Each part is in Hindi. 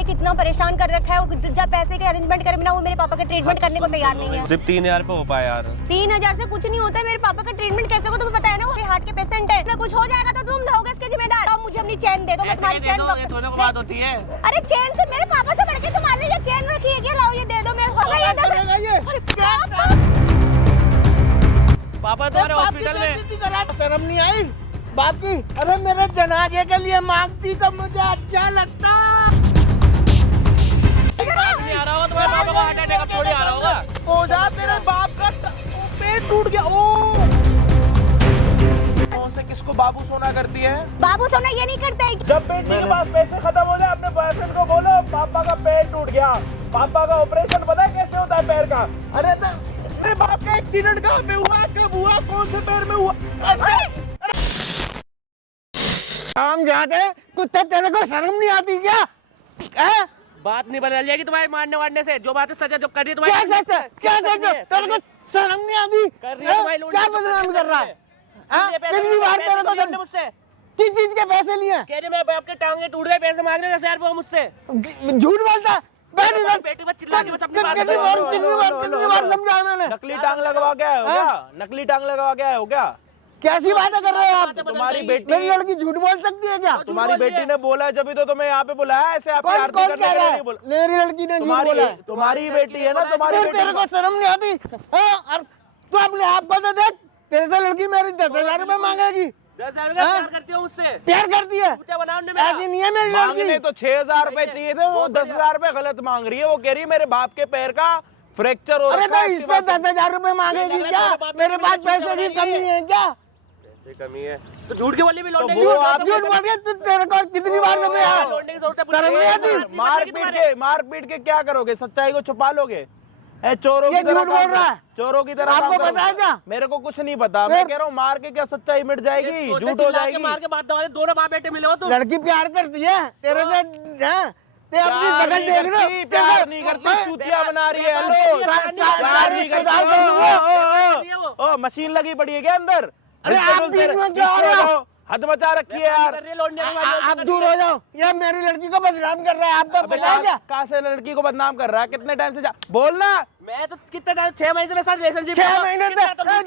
ने कितना परेशान कर रखा है। वो जब पैसे के अरेंजमेंट करे बिना वो मेरे पापा का ट्रीटमेंट करने को तैयार नहीं है। सिर्फ 3000 पे हो पाया यार। 3000 से कुछ नहीं होता है। मेरे पापा का ट्रीटमेंट कैसे होगा तुम्हें पता है ना, वो हार्ट के पेशेंट है। कुछ हो जाएगा तो तुम रहोगे इसके जिम्मेदार। अब मुझे अपनी चैन दे दो, मैं तुम्हारी चैन दोनों को बात होती है। अरे चैन से मेरे पापा से बढ़ के तुम्हारे लिए चैन रखी है क्या? लाओ ये दे दो मेरे पापा तुम्हारे हॉस्पिटल में। शर्म नहीं आई बाप की? अरे मेरे जनाजे के लिए मांगती तो मुझे अच्छा लगता। नहीं आ रहा होगा तुम्हारे पापा को हार्ट अटैक अब थोड़ी आ रहा होगा। ओझा तेरे बाप का पेट टूट गया। ओ कौन से किसको बाबू सोना करती है? बाबू सोना ये नहीं करता है। जब बेटी के पास पैसे खत्म हो जाए अपने बॉयफ्रेंड को बोलो पापा का पेट टूट गया। पापा का ऑपरेशन पता है कैसे होता है पैर का? अरे तेरे बाप का एक्सीडेंट कहाँ पे हुआ, कब हुआ, कौन से पैर में हुआ? काम जाते कुत्ते, तेरे को शर्म नहीं आती क्या? है? बात नहीं बदल जाएगी तुम्हारे मारने वारने से। जो बात सच है, जो कर रही है क्या तुम्हारी सच है? क्या सच है? तेरे को शर्म नहीं आती? कर रही है तुम्हारी लोग। क्या बदनाम कर रहा है? कितनी बार तेरे को शर्म? मुझसे किस चीज के पैसे लिए? कह रहे मैं आपके टांगे टूट गए, पैसे मांग रहे 10,000 रुपए मुझसे। झूठ बोलता है। बैठ इधर। बेटी बस चिल्ला के बस अपनी बात कितनी बार समझाया मैंने? नकली टांग लगवा के आए हो क्या? नकली टांग लगवा के आए हो क्या? कैसी बातें कर रहे हो आप? तुम्हारी बेटी, मेरी लड़की झूठ बोल सकती है क्या? तुम्हारी बेटी ने बोला है, जब तो तुम्हें यहाँ पे बुलाया। ऐसे आपकी कौन आरती कौन करने कह के रहा लिए है? नहीं बोला। मेरी लड़की ने झूठ बोला है। तुम्हारी बेटी है ना, तुम्हारी फिर बेटी। तेरे को शर्म नहीं आती? हाँ, तू अपने आप को तो देख। तेरे से लड़की मेरी 10,000 रुपए मांगेगी। 10,000 रुपए प्यार करती हो मुझसे? प्यार करती है? क्या बनाओ ने मेरा? ऐसी नहीं है मेरी मांगने लड़की। तो 6,000 रुपए चाहिए थे, वो 10,000 रुपए गलत मांग रही है। वो कह रही है मेरे बाप के पैर का फ्रैक्चर हो अरे रखा तो है। इससे 10,000 रुपए मांगेगी क्या? मेरे पास पैसे की कमी है क्या? पैसे कमी है तो झूठ के बोली भी लौटने वो आप झूठ बोल के तू, तेरे को कितनी बार लगे यार? शर्म नहीं आती? मार पीट के क्या करोगे? सच्चाई को छुपा लोगे? चोरों ये की तरह झूठ बोल रहा है। चोरों की तरह आपको काम करोगे? पता है क्या? मेरे को कुछ नहीं पता। मैं कह रहा हूँ मार के क्या सच्चाई मिट जाएगी, झूठ हो जाएगी। मार के बात दवा दे, दोनों बाप बेटे मिले हो तुम। लड़की प्यार करती है तेरे से? ते अपनी प्यार शकल नहीं देख लो। करती, प्यार नहीं करती, चूतिया बना रही है। हेलो, प्यार नहीं करती। ओ मशीन लगी पड़ी है क्या अंदर? अरे आप बीच में क्या हो रहा हो? हद मचा रखी है यार। आप दूर हो जाओ। ये मेरी लड़की को बदनाम कर रहा है। आपको पता है क्या? कहाँ से लड़की को बदनाम कर रहा है? कितने टाइम से बोलना। मैं तो कितने टाइम 6 महीने से साथ रिलेशनशिप 6 महीने से लड़की को बदनाम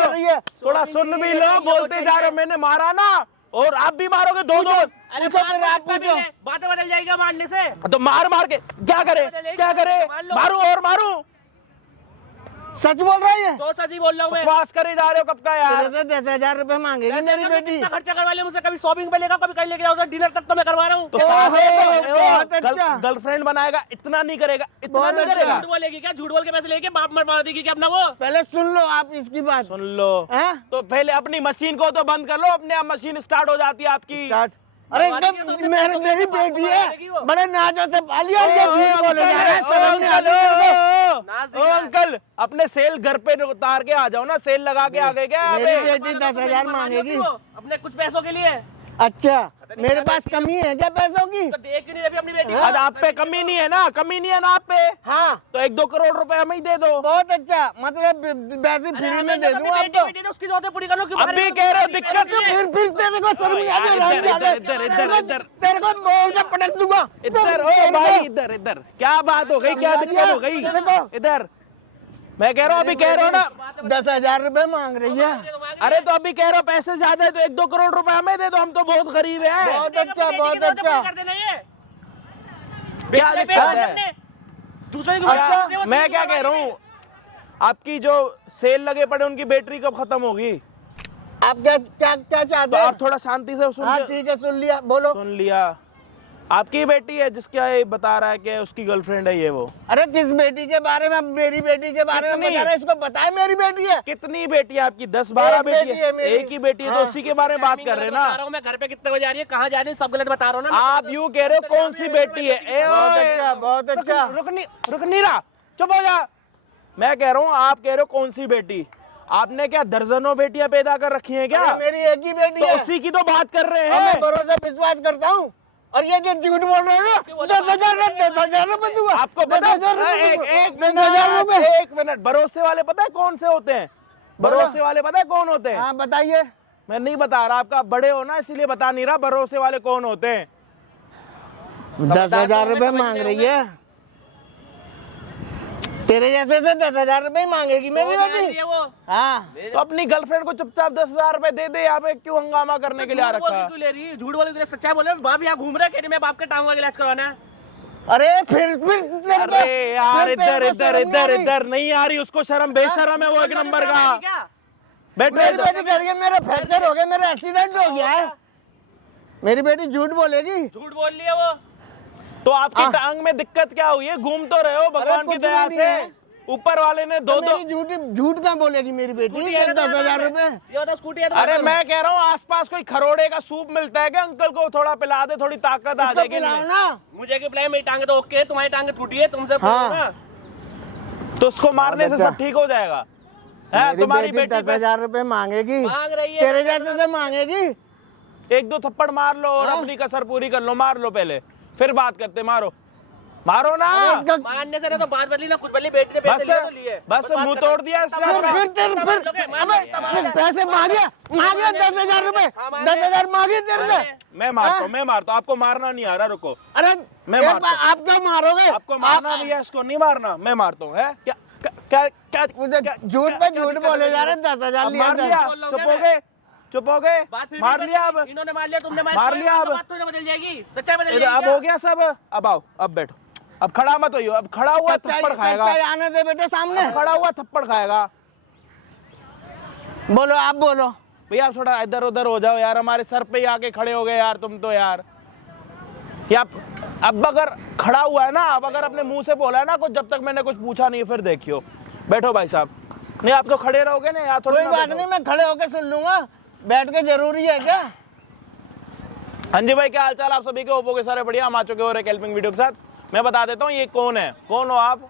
कर रही है। थोड़ा सुन भी लो, बोलते जा रहे हो। मैंने मारा ना, और आप भी मारोगे दो। अरे बातें बदल जाएगी मारने से। तो मार के क्या करे? मारू और मारू? सच बोल रही है? तो सच ही बोल रहा हूँ मैं। बकवास करे जा रहे हो कब का यार? 10,000 रुपए मांगेगी मेरी बेटी। खर्चा करवा लिया मुझसे, कभी शॉपिंग पे लेगा, कभी कहीं लेके जाओ, डिनर तक तो मैं करवा रहा हूँ। तो बहुत अच्छा। गर्लफ्रेंड बनाएगा, इतना नहीं करेगा, इतना बहुत नहीं अच्छा। करेगा। झूठ बोलेगी क्या? झूठ बोल के पैसे लेके बाप मर देगी क्या अपना? वो पहले सुन लो आप इसकी बात। सुन लो। तो पहले अपनी मशीन को तो बंद कर लो। अपने आप मशीन स्टार्ट हो जाती है आपकी। अरे मेरी बेटी है, बड़े नाजों से पाली और ये झूठ बोले जा रहे हैं। शर्म नहीं आती? ओ अंकल, अपने सेल घर पे उतार के आ जाओ ना। सेल लगा के आ गए क्या? मेरी बेटी 10,000 मांगेगी अपने कुछ पैसों के लिए। अच्छा, मेरे पास कमी है क्या पैसों की? तो देख नहीं रही अपनी बेटी को। आज आप पे कमी नहीं है ना? कमी नहीं है ना आप पे? हाँ, तो 1-2 करोड़ रुपए हमें ही दे दो। बहुत अच्छा। मतलब वैसे फ्री में दे दूँ आपको। उसकी जरूरत पूरी करो। अब भी कह रहे हो दिक्कत? फिर तेरे को शर्म नहीं आती? इधर तेरे को मोड़ के पटक दूंगा। इधर ओ भाई, इधर क्या बात हो गई? क्या दिक्कत हो गई? इधर मैं कह रहा हूँ, अभी कह रहा हूँ ना 10,000 रुपए मांग रही है। अरे तो अभी कह रहा हूँ पैसे ज्यादा है तो 1-2 करोड़ रुपए हमें दे दो। हम तो बहुत गरीब है। बहुत अच्छा, बहुत अच्छा। क्या दिक्कत है? दूसरे मैं क्या कह रहा हूँ, आपकी जो सेल लगे पड़े उनकी बैटरी कब खत्म होगी? आप क्या चाहते तो हैं? आप थोड़ा शांति से हाँ ठीक है, सुन लिया, बोलो। सुन लिया। आपकी बेटी है जिसका ये बता रहा है कि उसकी गर्लफ्रेंड है ये वो। अरे किस बेटी के बारे में? मेरी बेटी के बारे में बता रहा है। इसको बताए मेरी बेटी है। कितनी बेटी है आपकी? 10-12 बेटी है? मेरी। एक ही बेटी है तो उसी के बारे में बात कर रहे हैं ना। मैं घर पे कितने बजे आ रही है, कहाँ जा रही है, सब गलत बता रहा हूँ ना। आप यूँ कह रहे हो कौन सी बेटी है? बहुत अच्छा, बहुत अच्छा। रुक नहीं रहा, चुप हो जा। मैं कह रहा हूँ, आप कह रहे हो कौन सी बेटी? आपने क्या दर्जनों बेटियां पैदा कर रखी हैं क्या? मेरी एक ही बेटी तो है। उसी की तो बात कर रहे मैं हैं। भरोसा विश्वास करता हूँ। और ये जो झूठ बोल रहे हो, 10,000 रुपए दूंगा आपको पता है? 10,000 एक मिनट, भरोसे वाले पता है कौन से होते हैं? भरोसे वाले पता है कौन होते हैं? हाँ बताइए। मैं नहीं बता रहा, आपका बड़े हो ना इसीलिए बता नहीं रहा। भरोसे वाले कौन होते हैं? 10,000 रुपए मांग रही है। तेरे जैसे से 10,000 रुपए मांगेगी मेरी बेटी। हाँ तो अपनी गर्लफ्रेंड को चुपचाप 10,000 रुपए दे दे। यहाँ पे क्यों हंगामा करने के लिए आ रखा है? क्यों ले रही है? झूठ बोल के सच्चाई बोल रहे हो। बाप यहाँ घूम रहे हैं, मैं बाप के टांगों का इलाज करवाना है। अरे फिर अरे यार इधर इधर इधर इधर नहीं आ रही उसको शर्म, बेशरम है वो एक नंबर का। बैठ मेरी बेटी कह रही है मेरा फ्रैक्चर हो गया, मेरा एक्सीडेंट हो गया है। मेरी बेटी झूठ बोलेगी? झूठ बोल लिया वो। तो आपकी टांग में दिक्कत क्या हुई है? घूम तो रहे हो भगवान की दया से, ऊपर वाले ने दो झूठ क्या बोलेगी मेरी बेटी? 10,000 रुपए। ये तो स्कूटी है। अरे मैं कह रहा हूँ आसपास कोई खरोड़े का सूप मिलता है क्या? अंकल को थोड़ा पिला दे, थोड़ी ताकत आ जाएगी। मुझे क्या पिलाए? मेरी टांगे तो ओके है, तुम्हारी टांगे टूटी है, तुमसे पूछो ना। तो उसको मारने से सब ठीक हो जाएगा। है तुम्हारी बेटी 10,000 रुपए मांगेगी, मांग रही है। तेरे जैसे से मांगेगी। 1-2 थप्पड़ मार लो और अपनी कसर पूरी कर लो। मार लो पहले, फिर बात करते। मारो मारो ना। मारने से ना तो बात बदली ना कुछ बदली। बेटी ने पैसे लिए तो लिए, बस मुंह तोड़ दिया इसने। फिर पैसे मांगे 10,000 रुपए, 10,000 मांगे तेरे से। मैं मारता हूँ। आपको मारना नहीं आ रहा, रुको। अरे मैं मारता हूँ। आप क्या मारोगे? आपको मारना नहीं है, इसको नहीं मारना। मैं मारता हूँ। है क्या क्या क्या झूठ पे झूठ बोले जा रहे। 10,000 मार लिया, चुप हो गए। मार लिया। अब इन्होंने मार लिया, तुमने मार लिया। अब बात तो बदल जाएगी, सच्चाई बदल जाएगी। अब हो गया सब। अब आओ, अब बैठो। अब खड़ा मत होइयो। अब खड़ा हुआ थप्पड़ खाएगा। आने दे बेटे सामने। खड़ा हुआ थप्पड़ खाएगा। बोलो, आप बोलो भैया। आप थोड़ा इधर उधर हो जाओ यार, हमारे सर पे ही आके खड़े हो गए यार तुम तो यार। अब अगर खड़ा हुआ है ना, अब अगर अपने मुंह से बोला है ना कुछ, जब तक मैंने कुछ पूछा नहीं, फिर देखियो। बैठो भाई साहब। नहीं आप तो खड़े रहोगे ना यार। कोई बात नहीं, मैं खड़े होके सुन लूंगा। बैठ के जरूरी है क्या? हाँ जी भाई, क्या हाल चाल आप सभी के? ओप्पो के सारे बढ़िया। हम आ चुके हो रहे हेल्पिंग वीडियो के साथ। मैं बता देता हूँ ये कौन है। कौन हो आप?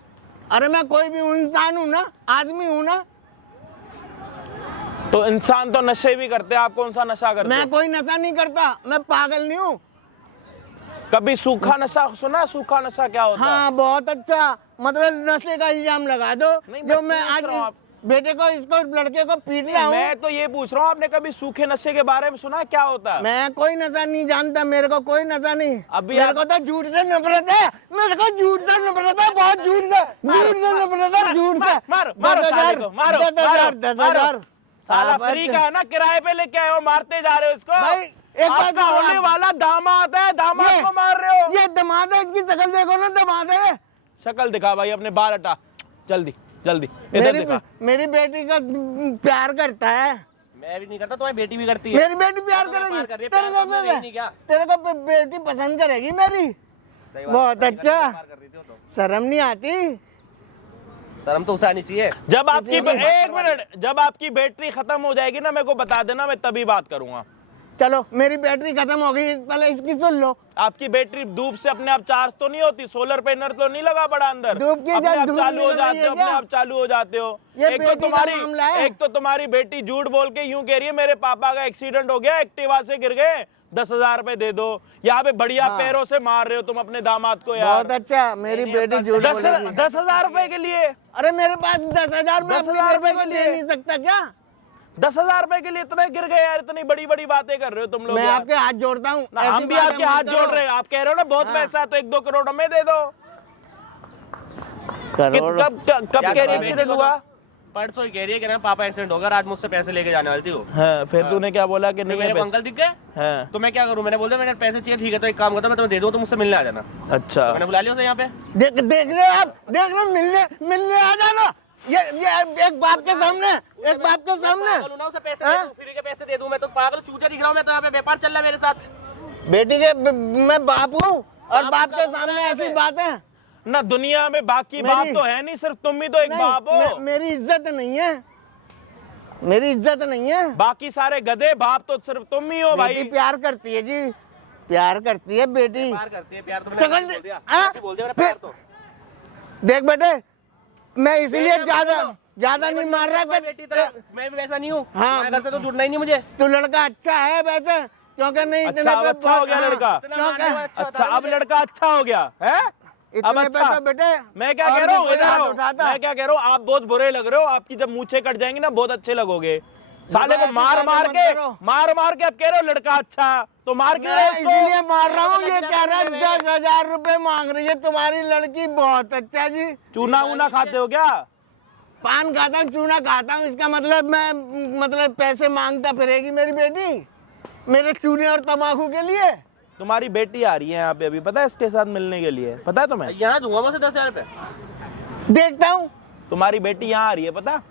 अरे मैं कोई भी इंसान हूँ ना, आदमी हूँ ना। तो इंसान तो नशे भी करते हैं। आप कौन सा नशा करते हैं? मैं कोई नशा नहीं करता, मैं पागल नहीं हूँ। कभी सूखा नशा सुना? सूखा नशा क्या होता है? हाँ बहुत अच्छा, मतलब नशे का इल्जाम लगा दो। जो मैं आज बेटे को, इसको, लड़के को पीट रहा हूँ। मैं तो ये पूछ रहा हूँ, आपने कभी सूखे नशे के बारे में सुना? क्या होता है? मैं कोई नशा नहीं जानता, मेरे को कोई नशा नहीं। अभी मेरे को तो झूठ से नफरत है, मेरे को झूठ से नफरत है, बहुत झूठ से नफरत है, झूठ से। मारो 10,000 साला फ्री का है ना, किराए पे लेके आए हो, मारते जा रहे हो इसको। भाई एक आपका होने वाला दामाद है, दामाद को मार रहे हो। ये दामाद है, इसकी शक्ल देखो ना, दामाद है। शक्ल दिखा भाई, अपने बाल हटा जल्दी जल्दी। इधर दिखा। मेरी बेटी का प्यार करता है। मैं भी नहीं करता, तुम्हारी बेटी भी करती है। मेरी बेटी प्यार करेगी तेरे को बेटी पसंद करेगी मेरी। बहुत अच्छा, शर्म नहीं आती? शर्म तो उसे आनी चाहिए। जब आपकी एक मिनट, जब आपकी बैटरी खत्म हो जाएगी ना, मेरे को बता देना, मैं तभी बात करूंगा। चलो मेरी बैटरी खत्म हो गई, पहले इसकी सुन लो। आपकी बैटरी धूप से अपने आप चार्ज तो नहीं होती? सोलर पैनल तो नहीं लगा पड़ा अंदर? धूप की अपने आप धूप चालू हो नहीं जाते हो, लगाई है अपने आप चालू हो जाते हो। एक तो तुम्हारी बेटी झूठ बोल के यूं कह रही है मेरे पापा का एक्सीडेंट हो गया, एक्टिवा से गिर गए, 10,000 रुपए दे दो। यहाँ पे बढ़िया पैरों से मार रहे हो तुम अपने दामाद को यार। बहुत अच्छा, मेरी बेटी झूठ बोलेगी। 10,000 रुपए के लिए? अरे मेरे पास 10,000 रुपए को ले नहीं सकता क्या? 10,000 रुपए के लिए इतने गिर गए यार? इतनी बड़ी बड़ी बातें कर रहे हो तुम लोग। मैं आपके हाथ जोड़ता हूँ। हम भी आपके हाथ जोड़ रहे हैं। आप कह रहे हो ना बहुत पैसा है, तो 1-2 करोड़ हमें दे दो। कब कह रही एक्सीडेंट हुआ? परसों ही कह रही है कि ना पापा एक्सीडेंट होगा, आज मुझसे पैसे लेके जाने वाली थी वो। हाँ, फिर तूने क्या बोला कि नहीं? मेरे अंकल दिख गए। हाँ। तो मैं क्या करूं? मैंने बोल दिया मैंने पैसे चाहिए, ठीक है तो एक काम करता मैं तुम्हें दे दूं, तो मुझसे मिलने आ जाना। अच्छा, मैंने बुला लिया उसे यहाँ पे। देख रहे हो आप, देख रहे हो, मिलने आ जाना। ये एक बाप के सामने, एक बाप के सामने। उसे पैसे दे दूं, फ्री के पैसे दे दूं? मैं तो पागल चूतिया दिख रहा हूं? मैं तो यहाँ पे व्यापार चल रहा है मेरे साथ। बेटी के मैं बाप हूँ और बाप के सामने ऐसी बात है ना? दुनिया में बाकी बाप तो है नहीं, सिर्फ तुम ही तो एक बाप हो। मेरी इज्जत नहीं है, मेरी इज्जत नहीं है। बाकी सारे गधे, बाप तो सिर्फ तुम ही हो भाई। बेटी प्यार करती है जी, प्यार करती है बेटी। प्यार करती है, प्यार तो बोल दिया प्यार तो। देख बेटे, मैं इसीलिए ज्यादा नहीं मार रहा। बेटी मैं भी वैसा नहीं हूँ। हाँ, घर से तो जुड़ना ही नहीं मुझे। तू लड़का अच्छा है वैसे, क्योंकि नहीं अच्छा हो गया लड़का। अच्छा, अब लड़का अच्छा हो गया है। अब अच्छा बेटे, मैं क्या कह रहा हूँ, इधर आओ। मैं क्या कह रहा हूँ, आप बहुत बुरे लग रहे हो। आपकी जब मूछें कट जाएंगी ना, बहुत अच्छे लगोगे। साले को मार मार के अब कह रहे हो लड़का अच्छा, तो मार क्यों रहे हो? इसीलिए मार रहा हूँ। ये कह रहा है 10,000 रुपए मांग रही है तुम्हारी लड़की। बहुत अच्छा जी। चूना वूना खाते हो क्या? पान खाता हूँ, चूना खाता हूँ, इसका मतलब मैं पैसे मांगता फिरेगी मेरी बेटी मेरे चूने और तम्बाकू के लिए। तुम्हारी बेटी आ रही है यहाँ पे अभी, पता है इसके साथ मिलने के लिए, पता है तुम्हें? यहाँ दूंगा मैं 10,000 रुपए। देखता हूँ तुम्हारी बेटी यहाँ आ रही है, पता?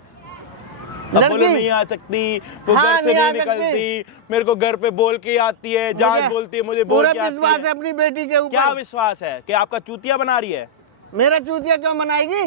लड़की? बोलो नहीं आ सकती, वो हाँ, घर से नहीं आ नहीं सकती। निकलती, मेरे को घर पे बोल के आती है, जहाँ बोलती है मुझे बोल पूरा के आती विश्वास है है। अपनी बेटी के ऊपर। क्या विश्वास है कि आपका चूतिया बना रही है? मेरा चूतिया क्यों बनाएगी?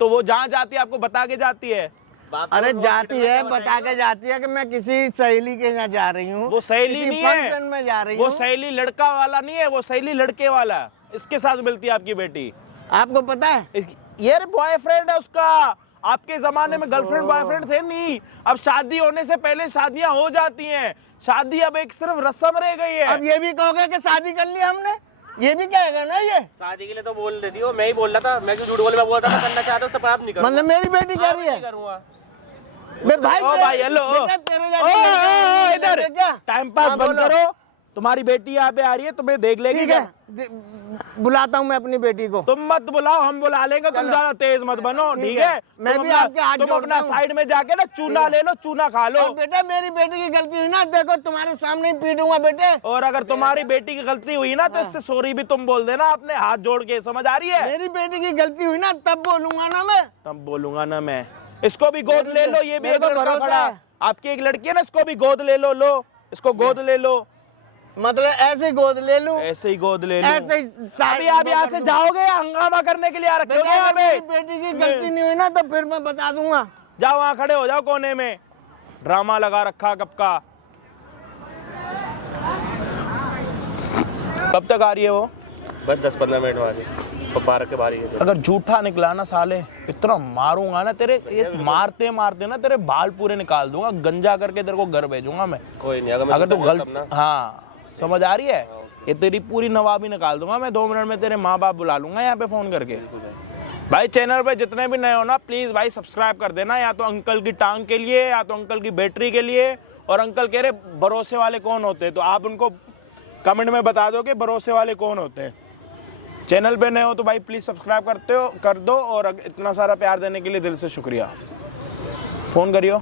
तो वो जहाँ जाती है आपको बता के जाती है। अरे जाती है, बता के जाती है कि मैं किसी सहेली के यहाँ जा रही हूँ। वो सहेली किसी नहीं फंक्शन में जा है, रही वो हूँ। सहेली लड़का वाला नहीं है, वो सहेली लड़के वाला है। इसके साथ मिलती है आपकी बेटी। आपको पता है? ये बॉयफ्रेंड है उसका। आपके जमाने में गर्लफ्रेंड बॉयफ्रेंड थे नहीं, अब शादी होने से पहले शादियां हो जाती हैं। शादी अब एक सिर्फ रस्म रह गई है। अब ये भी कहोगे कि शादी कर ली हमने, ये भी कहेगा ना ये। शादी के लिए तो बोल रही थी वो, मैं ही बोल रहा था, मैं क्यों झूठ बोल, मैं बोल रहा था करना चाहता हूँ, बात नहीं करूँगा। मतलब मेरी बेटी कह रही है? करूँगा बे भाई, ओ भाई हेलो, बेटा तेरे जैसे इधर क्या? टाइम पास हाँ, बंद बोलो। करो। तुम्हारी बेटी यहाँ पे आ रही है, तुम्हें देख लेगी ठीक क्या? है, बुलाता हूँ मैं अपनी बेटी को। तुम मत बुलाओ, हम बुला लेंगे। तुम ज्यादा तेज मत बनो, ठीक है? मैं तुम भी अपना- आपके हाथ तुम जोड़ता अपना हूँ। साइड में जाके ना चूना ले लो, चूना खा लो। और बेटा मेरी बेटी की गलती हुई ना, देखो तुम्हारे सामने ही पीटूंगा बेटे। और अगर तुम्हारी बेटी की गलती हुई ना तो इससे सॉरी भी तुम बोल देना अपने हाथ जोड़ के, समझ आ रही है? मेरी बेटी की गलती हुई ना तब बोलूंगा ना मैं। तब बोलूंगा ना मैं। इसको भी गोद ले लो, ये भी मेरे एक को लड़का भरोसा खड़ा है। है। आपकी एक लड़की है ना, इसको भी गोद ले लो। लो इसको गोद ले लो, मतलब ऐसे ही गोद ले लूं, ऐसे ही गोद ले लो। ऐसे ही अभी आप यहाँ से जाओगे या हंगामा करने के लिए आ रखे हो बेटा, यहाँ अगर मेरी पे? बेटी की गलती नहीं हुई ना तो फिर मैं बता दूंगा। जाओ वहाँ खड़े हो जाओ कोने में, ड्रामा लगा रखा कब का। कब तक आ रही है वो? बस 10-15 मिनट बाद पार्क के बाहर ही है। अगर झूठा निकला ना साले, इतना मारूंगा ना तेरे, ये मारते मारते ना तेरे बाल पूरे निकाल दूंगा, गंजा करके तेरे को घर भेजूंगा मैं। कोई नहीं, अगर मैं अगर तू झूठा गलत, तब ना। हाँ समझ आ रही है? ये तेरी पूरी नवाबी निकाल दूंगा मैं। 2 मिनट में तेरे माँ बाप बुला लूंगा यहाँ पे फोन करके। भाई चैनल पे जितने भी नए हो ना, प्लीज भाई सब्सक्राइब कर देना, या तो अंकल की टांग के लिए, या तो अंकल की बैटरी के लिए। और अंकल कह रहे भरोसे वाले कौन होते हैं, तो आप उनको कमेंट में बता दो कि भरोसे वाले कौन होते हैं। चैनल पे नए हो तो भाई प्लीज सब्सक्राइब कर दो, और इतना सारा प्यार देने के लिए दिल से शुक्रिया। फोन करियो।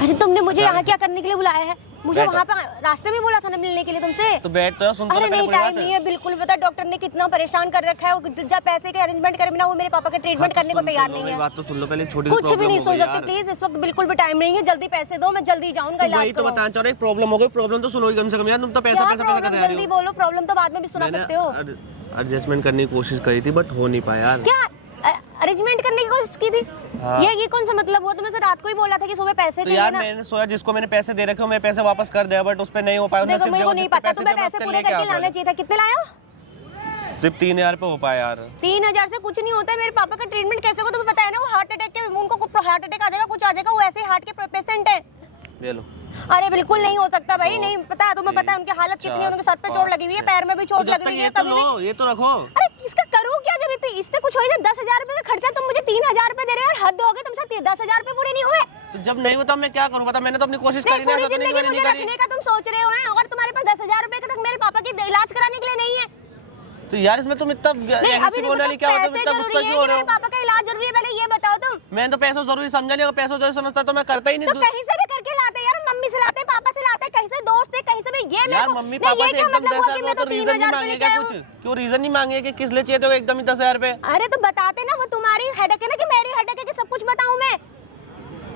अरे तुमने मुझे यहाँ क्या करने के लिए बुलाया है? मुझे वहाँ पे रास्ते में बोला था ना मिलने के लिए तुमसे। तो बैठ तो सुन। अरे नहीं, टाइम नहीं है बिल्कुल। पता डॉक्टर ने कितना परेशान कर रखा है, वो जब पैसे के अरेंजमेंट करे बिना वो मेरे पापा का ट्रीटमेंट करने को तैयार नहीं है। बात तो सुन लो पहले, छोटी कुछ भी नहीं सुन सकते प्लीज, इस वक्त बिल्कुल भी टाइम नहीं है। जल्दी पैसे दो, मैं जल्दी जाऊंगा इलाज वही तो बताना चाह रहे, प्रॉब्लम हो गई, प्रॉब्लम तो सुनो कम से कम यार। तुम तो पैसा पैसा पैसा कर रहे जल्दी हो। बोलो, प्रॉब्लम तो बाद में भी सुना सकते हो। एडजस्टमेंट करने की कोशिश करी थी बट हो नहीं पाया यार। क्या अरेंजमेंट करने की कोशिश की थी? हाँ। ये कौन सा मतलब हुआ? तुम्हें से रात को ही बोला था कि सुबह पैसे तो चाहिए यार ना। मैंने सोचा जिसको मैंने पैसे दे रखे हो मैं पैसे वापस कर दिया, बट उस पे नहीं हो पाया। देखो मेरे को नहीं पता, तुम्हें पैसे पूरे करके लाना चाहिए था। कितने लाए हो? सिर्फ 3,000 पे हो पाया यार। 3,000 से कुछ नहीं होता है। मेरे पापा का ट्रीटमेंट कैसे होगा तुम्हें पता है ना? वो हार्ट अटैक के, उनको हार्ट अटैक आ जाएगा, कुछ आ जाएगा, वो ऐसे हार्ट के पेशेंट है। ले लो। अरे बिल्कुल नहीं हो सकता भाई, नहीं पता है तुम्हें? पता है उनकी हालत कितनी है? उनके सर पे चोट लगी हुई है, पैर में भी चोट लगी हुई है। ये तो लो, ये तो रखो। अरे इसका करूँ क्या जब इतने इससे कुछ हो जाए? 10,000 रुपए का खर्चा, तुम मुझे 3,000 रुपए दे रहे हो यार, हद हो गई। तुमसे 10,000 रुपए पूरे नहीं हुए। तो जब नहीं होता मैं क्या करूँ? बता, मैंने तो अपनी कोशिश करी ना। पूरी जिंदगी मुझे रखने का तुम सोच रहे हो हैं, और तुम्हारे पास 10,000 रुपए तक मेरे पापा की इलाज कराने के लिए नहीं है। तो यार इसमें तुम इतना एग्रेसिव होने वाली क्या होता है? इतना गुस्सा क्यों हो रहे मेरे हो? पापा का इलाज जरूरी है, पहले ये बताओ तुम। मैंने तो पैसा जरूरी समझा नहीं, अगर पैसा जरूरी समझता तो मैं करता ही नहीं। तो कहीं से भी करके लाते यार, मम्मी से लाते, पापा से लाते, कहीं से दोस्त से, कहीं से भी। ये यार मम्मी पापा से एकदम 10,000 मैं तो रीजन नहीं मांगे क्या कुछ? क्यों रीजन नहीं मांगे कि किस लिए चाहिए थे एकदम ही 10,000 रुपए? अरे तो बताते ना, वो तुम्हारी हेडेक है ना कि मेरी हेडेक है कि सब कुछ बताऊं मैं?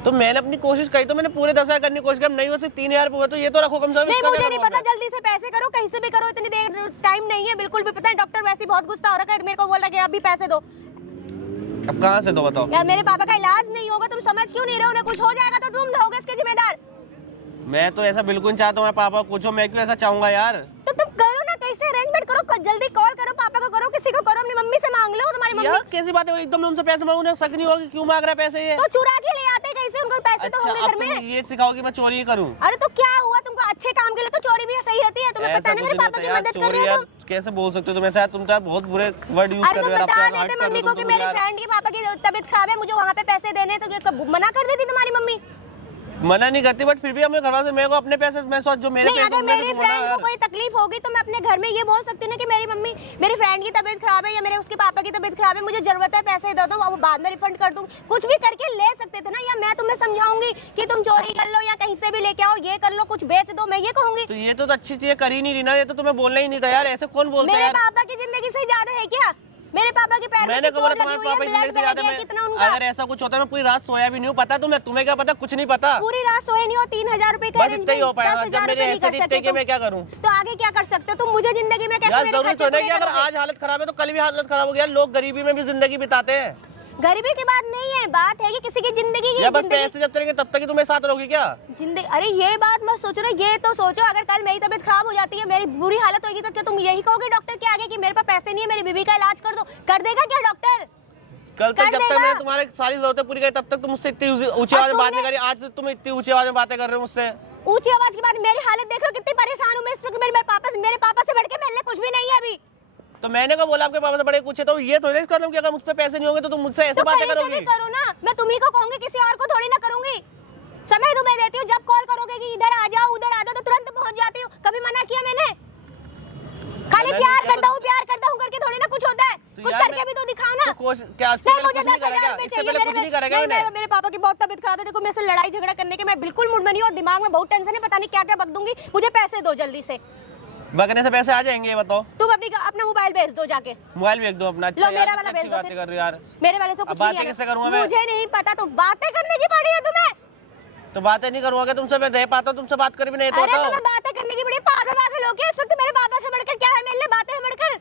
तो मैंने अपनी कोशिश करी, तो मैंने पूरे 10,000 करने की कोशिश की, नहीं हो सिर्फ 3,000 हुआ, तो ये तो रखो कम से कम। नहीं मुझे नहीं पता, जल्दी से पैसे करो, कहीं से भी करो, इतनी देर टाइम नहीं है बिल्कुल भी। पता है डॉक्टर वैसे ही बहुत गुस्सा हो रखा है, मेरे को बोल रहा है कि अभी पैसे दो। अब कहाँ से दो बताओ? यार मेरे पापा का इलाज नहीं होगा, तुम समझ क्यों नहीं रहे हो? उन्हें कुछ हो जाएगा तो तुम रहोगे इसके जिम्मेदार। मैं तो ऐसा बिल्कुल नहीं चाहता हूँ पापा कुछ हो, मैं क्यों ऐसा चाहूंगा यार? तो तुम करो ना, कैसे अरेंजमेंट करो, जल्दी कॉल करो, पापा को करो, किसी को करो, अपनी मम्मी से मांग लो। तुम्हारी मम्मी यार कैसी बात है, एकदम उनसे पैसे मांगू ना, शक नहीं होगी क्यों मांग रहा है पैसे ये? तो चुरा के ले आते, कैसे उनको पैसे तो होंगे अच्छा घर अब में। तुम ये सिखाओ कि मैं चोरी ही करूँ? अरे तो क्या हुआ, तुमको अच्छे काम के लिए तो चोरी भी सही रहती है। तुम्हें पता है ना मेरे पापा की मदद कर रहे हो तुम। कैसे बोल सकते हो तुम ऐसा? तुम तो बहुत बुरे वर्ड यूज अरे कर तुम रहे हो। बता देते मम्मी को कि मेरे फ्रेंड की पापा की तबीयत खराब है, मुझे वहाँ पे पैसे देने, तो मना कर देती तुम्हारी मम्मी। मना नहीं करती, बट फिर भी हमें घर से मेरे को अपने पैसे मैं सोच जो मेरे नहीं, पैसे अगर उनमें से मेरी तुम बोला फ्रेंड को यार। कोई तकलीफ होगी तो मैं अपने घर में ये बोल सकती हूँ ना कि मेरी मम्मी मेरी फ्रेंड की तबीयत खराब है या मेरे उसके पापा की तबीयत खराब है, मुझे जरूरत है पैसे दे दो, वो बाद में रिफंड कर दूँ, कुछ भी करके ले सकते थे ना। या मैं तुम्हें समझाऊंगी कि तुम चोरी कर लो या कहीं से भी लेके आओ, ये कर लो, कुछ बेच दो, मैं ये कहूंगी। तो ये तो अच्छी चीजें कर ही नहीं रही ना, ये तो तुम्हें बोलना ही नहीं था यार, ऐसे कौन बोलता है मेरे यार। पापा की जिंदगी से ज्यादा है क्या? मेरे पापा के पैर में मैंने चोट बोला लगी तुम्हारे हुई है, पापा की ब्लड जिंदगी से बह ज्यादा गया मैं, कितना उनका। अगर ऐसा कुछ होता है मैं पूरी रात सोया भी नहीं हूँ, पता तुम्हें क्या पता, कुछ नहीं पता। पूरी रात सोए नहीं हो, 3000 रुपए का बस इतना ही हो पाएगा, जब मेरे ऐसे दिखते कि मैं क्या करूँ। तो आगे क्या कर सकते हो तुम? मुझे जिंदगी में कैसे यार मेरे जरूरी खर्चे तो नहीं पूरे कि अगर करोगे? आज हालत खराब है तो कल भी हालत खराब हो गया। लोग गरीबी में भी जिंदगी बिताते हैं। गरीबी की बात नहीं है, बात है कि किसी की जिंदगी की या बस पैसे जब तक तब तक ही तुम्हें साथ रहोगी क्या? जिंदगी। अरे ये बात मत सोचो ना, ये तो सोचो अगर कल मेरी तबीयत खराब हो जाती है, मेरी बुरी हालत होगी तो क्या तुम यही कहोगे डॉक्टर के आगे कि मेरे पास पैसे नहीं है, मेरी बीबी का इलाज कर दो? कर देगा क्या डॉक्टर? कल तक कर जब तक देगा। मैंने तुम्हारी सारी जरूरतें पूरी करी तब तक तुम मुझसे इतनी ऊंची आवाज में बात नहीं करी, आज तुम इतनी ऊंची आवाज में बातें कर रहे हो मुझसे। ऊंची आवाज की बात, मेरी हालत देख लो कितनी परेशान हूँ मैं इस वक्त। मेरे पापा से बढ़ के मेरे लिए कुछ भी नहीं है अभी। तो मैंने कहा बोला आपके पापा से बड़े कुछ है, तो ये थोड़ी इसका मतलब कि अगर मुझ पे पैसे नहीं होंगे तो तुम मुझसे ऐसे तो बातें कहीं से करोगी। भी करो ना, मैं तुम्ही को कहूंगी, किसी और को थोड़ी ना करूंगी। समय तुम्हें देती हूँ, जब कॉल करोगे कि इधर आ जाओ उधर आ जाओ तो तुरंत पहुंच जाती हूँ। कभी मना किया मैंने? खाली मैंने प्यार क्या करता हूँ करके थोड़ी ना कुछ होता है। तो कुछ यार करके भी तो दिखाओ ना। क्या नहीं, मुझे कुछ नहीं 10,000 करेगा? रुपए इससे चाहिए। पहले कुछ नहीं करेगा मैंने। मेरे पापा की बहुत तबीयत खराब है, देखो मेरे से लड़ाई झगड़ा करने के मैं बिल्कुल मूड में नहीं हूँ, दिमाग में बहुत टेंशन है, पता नहीं क्या क्या बक दूंगी। मुझे पैसे दो जल्दी से। बगने से पैसे आ जाएंगे ये बताओ। तुम अपना मोबाइल भेज दो जाके। मोबाइल भेज दो अपना। अच्छा लो मेरा यार, वाला अच्छी भेज दो बातें फिर। कर रही हो यार। मेरे वाले से अब कुछ बातें नहीं किससे आना। करूंगा मैं? मुझे नहीं पता, तो बातें करने की पड़ी है तुम्हें। तो बातें नहीं करूंगा तुमसे, मैं रह पाता हूँ तुमसे बात कर भी नहीं तो अरे बताओ। तुम्हें बातें करने की बड़ी पागल हो गया इस वक्त। मेरे पापा से बढ़कर क्या है मेरे लिए बातें बढ़कर?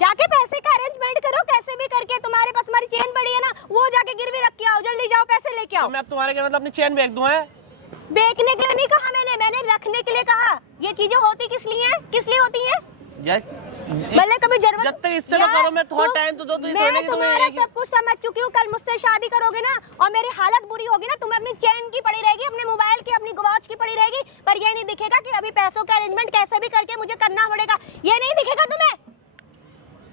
जाके पैसे का अरेंजमेंट करो कैसे भी करके। तुम्हारे पास तुम्हारी चेन पड़ी है ना, वो जाके गिरवी रख के आओ, जल्दी जाओ पैसे लेके आओ। तो मैं अब तुम्हारे कहने मतलब अपनी चैन बेच दूं है? बेचने के लिए नहीं कहा मैंने रखने के लिए कहा। ये चीजें होती किस लिए हैं? किस लिए होती हैं? यार मतलब कभी जरूरत जब तक इससे ना करो मैं थोड़ा टाइम तो दो, तो ये थोड़ी मैं कि तुम्हें तुम्हारा एक- सब कुछ समझ चुकी हूँ। कल मुझसे शादी करोगे ना और मेरी हालत बुरी होगी ना, तुम्हें अपनी चेन की पड़ी रहेगी, अपने मोबाइल की, अपनी वॉच की पड़ी रहेगी, पर ये नहीं दिखेगा कि अभी पैसों का अरेंजमेंट कैसे भी करके मुझे करना पड़ेगा। ये नहीं दिखेगा तुम्हें।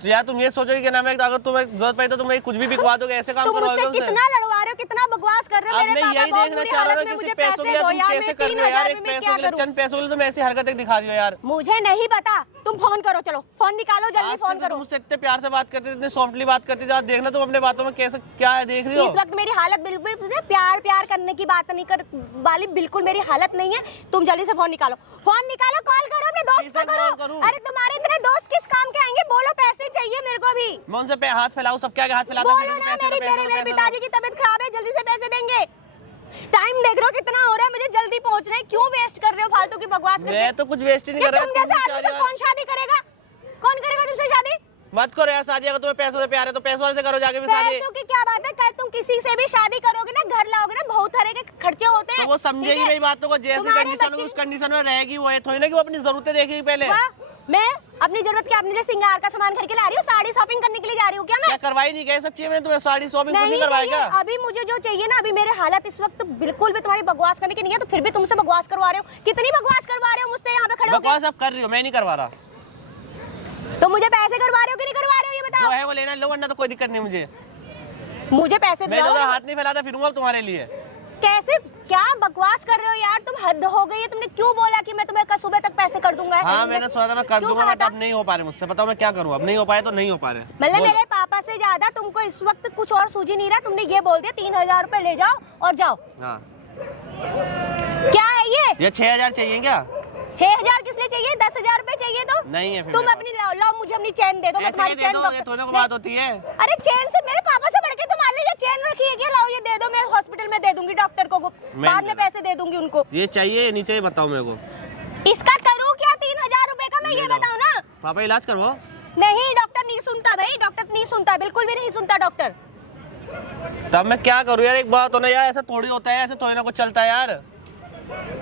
तो यार तुम ये सोचोगे कि ना मैं अगर तुम्हें जरूरत पड़ी तो तुम्हें कुछ भी बिकवा दोगे, ऐसे काम तुम करवाओगे मुझसे उनसे? कितना लड़वा रहे हो, कितना बकवास कर रहे हो। अब मेरे मैं पापा यही बहुत देखना बुरी चाह रहा हालत हूँ में, कि मुझे सिर्फ पैसों के पैसे लिए दो तुम यार। कैसे मैं कर रहे हो यार, 3000 एक में मैं पैसों क्या के लिए करूं? चंद पैसों के लिए तुम ऐसी हरकतें दिखा रही हो यार। मुझे नहीं पता। तुम फोन करो, चलो फोन निकालो, जल्दी आज फोन तक तो करो। मुझसे इतने प्यार से बात करती थी, इतने सॉफ्टली बात करती थी, आज देखना तुम अपने बातों में कैसे क्या है देख रही हो। इस वक्त मेरी हालत बिल्कुल प्यार करने की बात नहीं कर वाली, बिल्कुल मेरी हालत नहीं है। तुम जल्दी से फोन निकालो, कॉल करो अपने दोस्त किसे को करो। कॉल करूं? अरे तुम्हारे इतने दोस्त किस काम के आएंगे? बोलो पैसे चाहिए मेरे को भी। मैं उनसे हाथ फैलाऊं, सब क्या हाथ फैलाता बोलो ना, मेरे पिताजी की तबीयत खराब है, जल्दी से पैसे देंगे। टाइम देख रहे हो कितना हो रहा है, मुझे जल्दी पहुंचना है। क्यों वेस्ट कर रहे हो फालतू की बकवास करके? मैं तो कुछ वेस्ट ही नहीं कर रहा। तुम जैसे आदमी से कौन शादी करेगा? कौन करेगा तुमसे शादी? मत करो यार शादी, अगर तुम्हें पैसों से प्यार है तो पैसों वाले से करो जाके भी शादी। पैसों की क्या बात है? कल तुम किसी से भी शादी करोगे ना, घर लाओगे ना, बहुत तरह के खर्चे होते हैं। तो वो समझेगी ठीक है? मेरी बातों को, जैसी तुम्हारे कंडीशन बच्चे- में उस कंडीशन में रहेगी वो है, थोड़ी ना कि वो अपनी जरूरतें देखेगी पहले। हाँ, मैं अपनी जरूरत के अपने लिए सिंगार का सामान खरीद के ला रही हूँ, साड़ी शॉपिंग करने के लिए जा रही हूँ क्या मैं? क्या करवाई नहीं गए सब चीजें मैंने तुम्हें, साड़ी शॉपिंग कुछ नहीं नहीं करवाई चाहिए। क्या? अभी मुझे जो चाहिए ना, अभी मेरे हालत इस वक्त बिल्कुल भी तुम्हारी बकवास करने की नहीं है, तो फिर भी तुमसे बकवास करवा रहे हो। कितनी बकवास करवा रहे हो मुझसे यहाँ पे खड़े होकर? बकवास आप कर रही हो, मैं नहीं करवा रहा। तो मुझे पैसे करवा रहे हो कि नहीं करवा रहे हो ये जो बताओ। है वो लेना लो, वरना तो कोई दिक्कत नहीं मुझे। मुझे पैसे मैं दिलाओ। तो हाथ नहीं फैलाता फिरूंगा अब तुम्हारे लिए। कैसे क्या बकवास कर रहे हो यार? तुम हद हो गई है। तुमने क्यों बोला कि मैं तुम्हें कल सुबह तक पैसे कर दूंगा? हाँ मैंने सोचा था मैं कर क्यों दूंगा, कहा बट था? अब नहीं हो पा रहे मुझसे। बताओ मैं क्या करूँ, अब नहीं हो पाए तो नहीं हो पा रहे। मतलब बोलो। मेरे पापा से ज्यादा तुमको इस वक्त कुछ और सूझी नहीं रहा। तुमने ये बोल दिया 3000 रुपए ले जाओ और जाओ। हाँ क्या है ये? 6000 चाहिए क्या? 6000 किस लिए चाहिए? 10,000 रुपए चाहिए तो नहीं है फिर तुम मेरे अपनी लाओ मुझे अपनी चैन दे दो। मैं ऐसे तुम्हारी ही दे चैन दो, ये थोड़ी को बात होती है। अरे चैन से मेरे पापा से बढ़ के तुम्हारे लिए ये चैन रखी है क्या? लाओ ये दे दो, मैं हॉस्पिटल में दे दूंगी डॉक्टर को, बाद में पैसे दे दूंगी उनको। ये चाहिए नहीं चाहिए बताओ मेरे को। इसका करूँ क्या 3000 रुपए का? मैं ये बताऊँ ना। पापा इलाज करवाओ। नहीं, डॉक्टर नहीं सुनता भाई, डॉक्टर नहीं सुनता, बिल्कुल भी नहीं सुनता डॉक्टर। तब मैं क्या करूँ यार, एक बात हो ना यार, ऐसा थोड़ी होता है, ऐसे थोड़ी ना कुछ चलता है यार।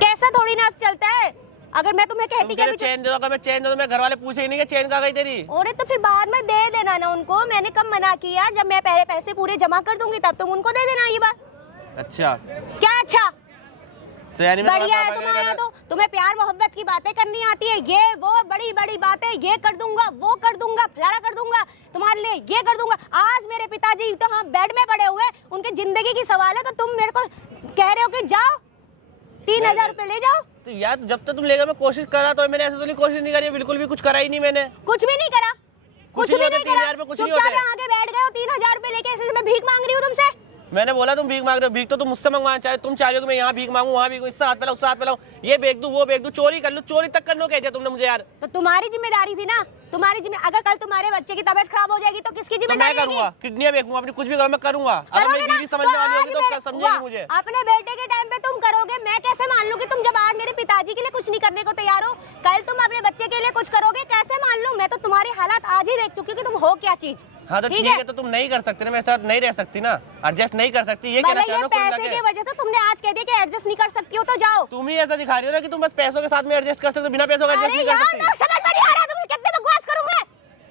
कैसा थोड़ी ना चलता है? अगर मैं तुम्हें कहती कि चेन दे दो, अगर मैं चेन दे दो, मैं घर वाले पूछे ही नहीं कि चेन कहाँ गई तेरी। अरे तो फिर बाद में दे देना ना उनको। मैंने कब मना किया? जब मैं पहले पैसे पूरे जमा कर दूंगी तब तुम उनको दे देना ये बात। अच्छा क्या अच्छा? तो यानी मैं बढ़िया है तुम्हारा तो। तुम्हें प्यार मोहब्बत की बातें करनी आती है, ये वो बड़ी बड़ी बातें, ये कर दूंगा, वो कर दूंगा, फलाना कर दूंगा, तुम्हारे लिए ये कर दूंगा। आज मेरे पिताजी तो हाँ बेड में पड़े हुए, उनके जिंदगी की सवाल है, तो तुम मेरे को कह रहे हो कि जाओ 3,000 रुपए ले जाओ। तो यार जब तक तुम लेगा मैं कोशिश करा तो मैंने ऐसे तो नहीं कोशिश नहीं करी, बिल्कुल भी कुछ करा ही नहीं मैंने। कुछ भी नहीं करा, कुछ भी नहीं करा। 3,000 रुपए कुछ नहीं चुपचाप होते। आगे बैठ गए हो, 3,000 रुपए लेके ऐसे मैं भीख मांग रही हूँ तुमसे। मैंने बोला तुम भीख मांग रहे हो, भीख तो तुम मुझसे मंगवाना चाहे, तुम चाह रहे हो कि मैं यहाँ भीख मांगू वहाँ भीख, इससे हाथ फैलाऊं उससे हाथ फैलाऊं, ये बेच दूं वो बेच दूं, चोरी कर लूं, चोरी तक करने को कह दिया तुमने मुझे यार। तो तुम्हारी जिम्मेदारी थी ना, तुम्हारी अगर कल तुम्हारे बच्चे की तबीयत खराब हो जाएगी तो किसकी तो मैं जिम्मेदारी करूंगा, किडनियां बेचूंगा अपनी, कुछ भी करूँ मैं करूंगा। अगर करोगे मेरी ना? बीवी समझने वाली होगी तो आज समझेगी मुझे। अपने बेटे के टाइम पे तुम करोगे, मैं कैसे मान लूं कि तुम जब आज मेरे पिताजी के लिए कुछ नहीं करने को तैयार हो, कल तुम अपने बच्चे के लिए कुछ करोगे, कैसे मान लूं? मैं तो तुम्हारे हालात आज ही देख चुकी हूँ कि तुम हो क्या चीज। हाँ तो ठीक है, तो तुम नहीं कर सकते ना, मेरे साथ नहीं रह सकती ना, एडजस्ट नहीं कर सकती, ये कहना मतलब चाह ये रहा हूं कुल पैसे मिला की के। वजह से तुमने आज कह दिया कि एडजस्ट नहीं कर सकती हो तो जाओ। तुम ही ऐसा दिखा रही हो ना कि तुम बस पैसों के साथ में एडजस्ट कर सकते हो, बिना पैसों का एडजस्ट अरे नहीं कर यार सकती। मैं समझ में नहीं आ रहा तुम्हें कितने बकवास करूं मैं,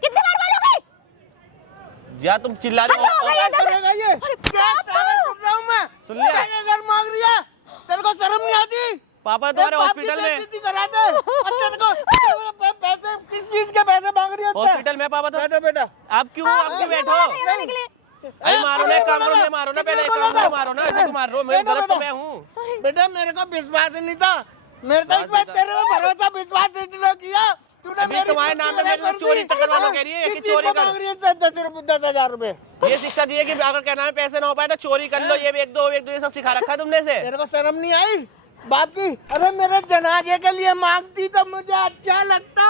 कितनी बार बोलोगी? या तुम चिल्ला रही हद हो गई हो। है जैसे- करेगा ये? अरे क्या पापा! सारा सुन रहा हूँ मैं? सुन लिया? 3,000 मांग रही है, तेरे को शर्म नहीं आती? पापा तुम्हारे एक बाप की हॉस्पिटल में, बेइज्जती कराते हैं, और तेरे को पैसे किस चीज के पैसे मांग रही है? हॉस्पिटल में पापा तो बेटा बेटा आप क्यों बैठो? अरे मारो ना, काम करो, मैं मारो ना, पहले काम करो, मारो ना, ऐसे क्यों मार रहे हो? मैं गलत तो मैं हूँ। बेटा मेरे को विश्वास नहीं था, मेरे को इस बात तेरे में भरोसा विश्वास इसलिए किया तूने। अभी तुम्हारे नाम पे मेरे को चोरी तक करवाना कह रही है कि चोरी कर। मांग रही है 10,000 रुपए। ये शिक्षा दी है कि अगर कहना है पैसे ना हो पाए तो चोरी कर लो, ये एक दो ये सब सिखा रखा है तुमने से। तेरे को शर्म नहीं आई बाप की? अरे मेरे जनाजे के लिए मांगती तो मुझे अच्छा लगता,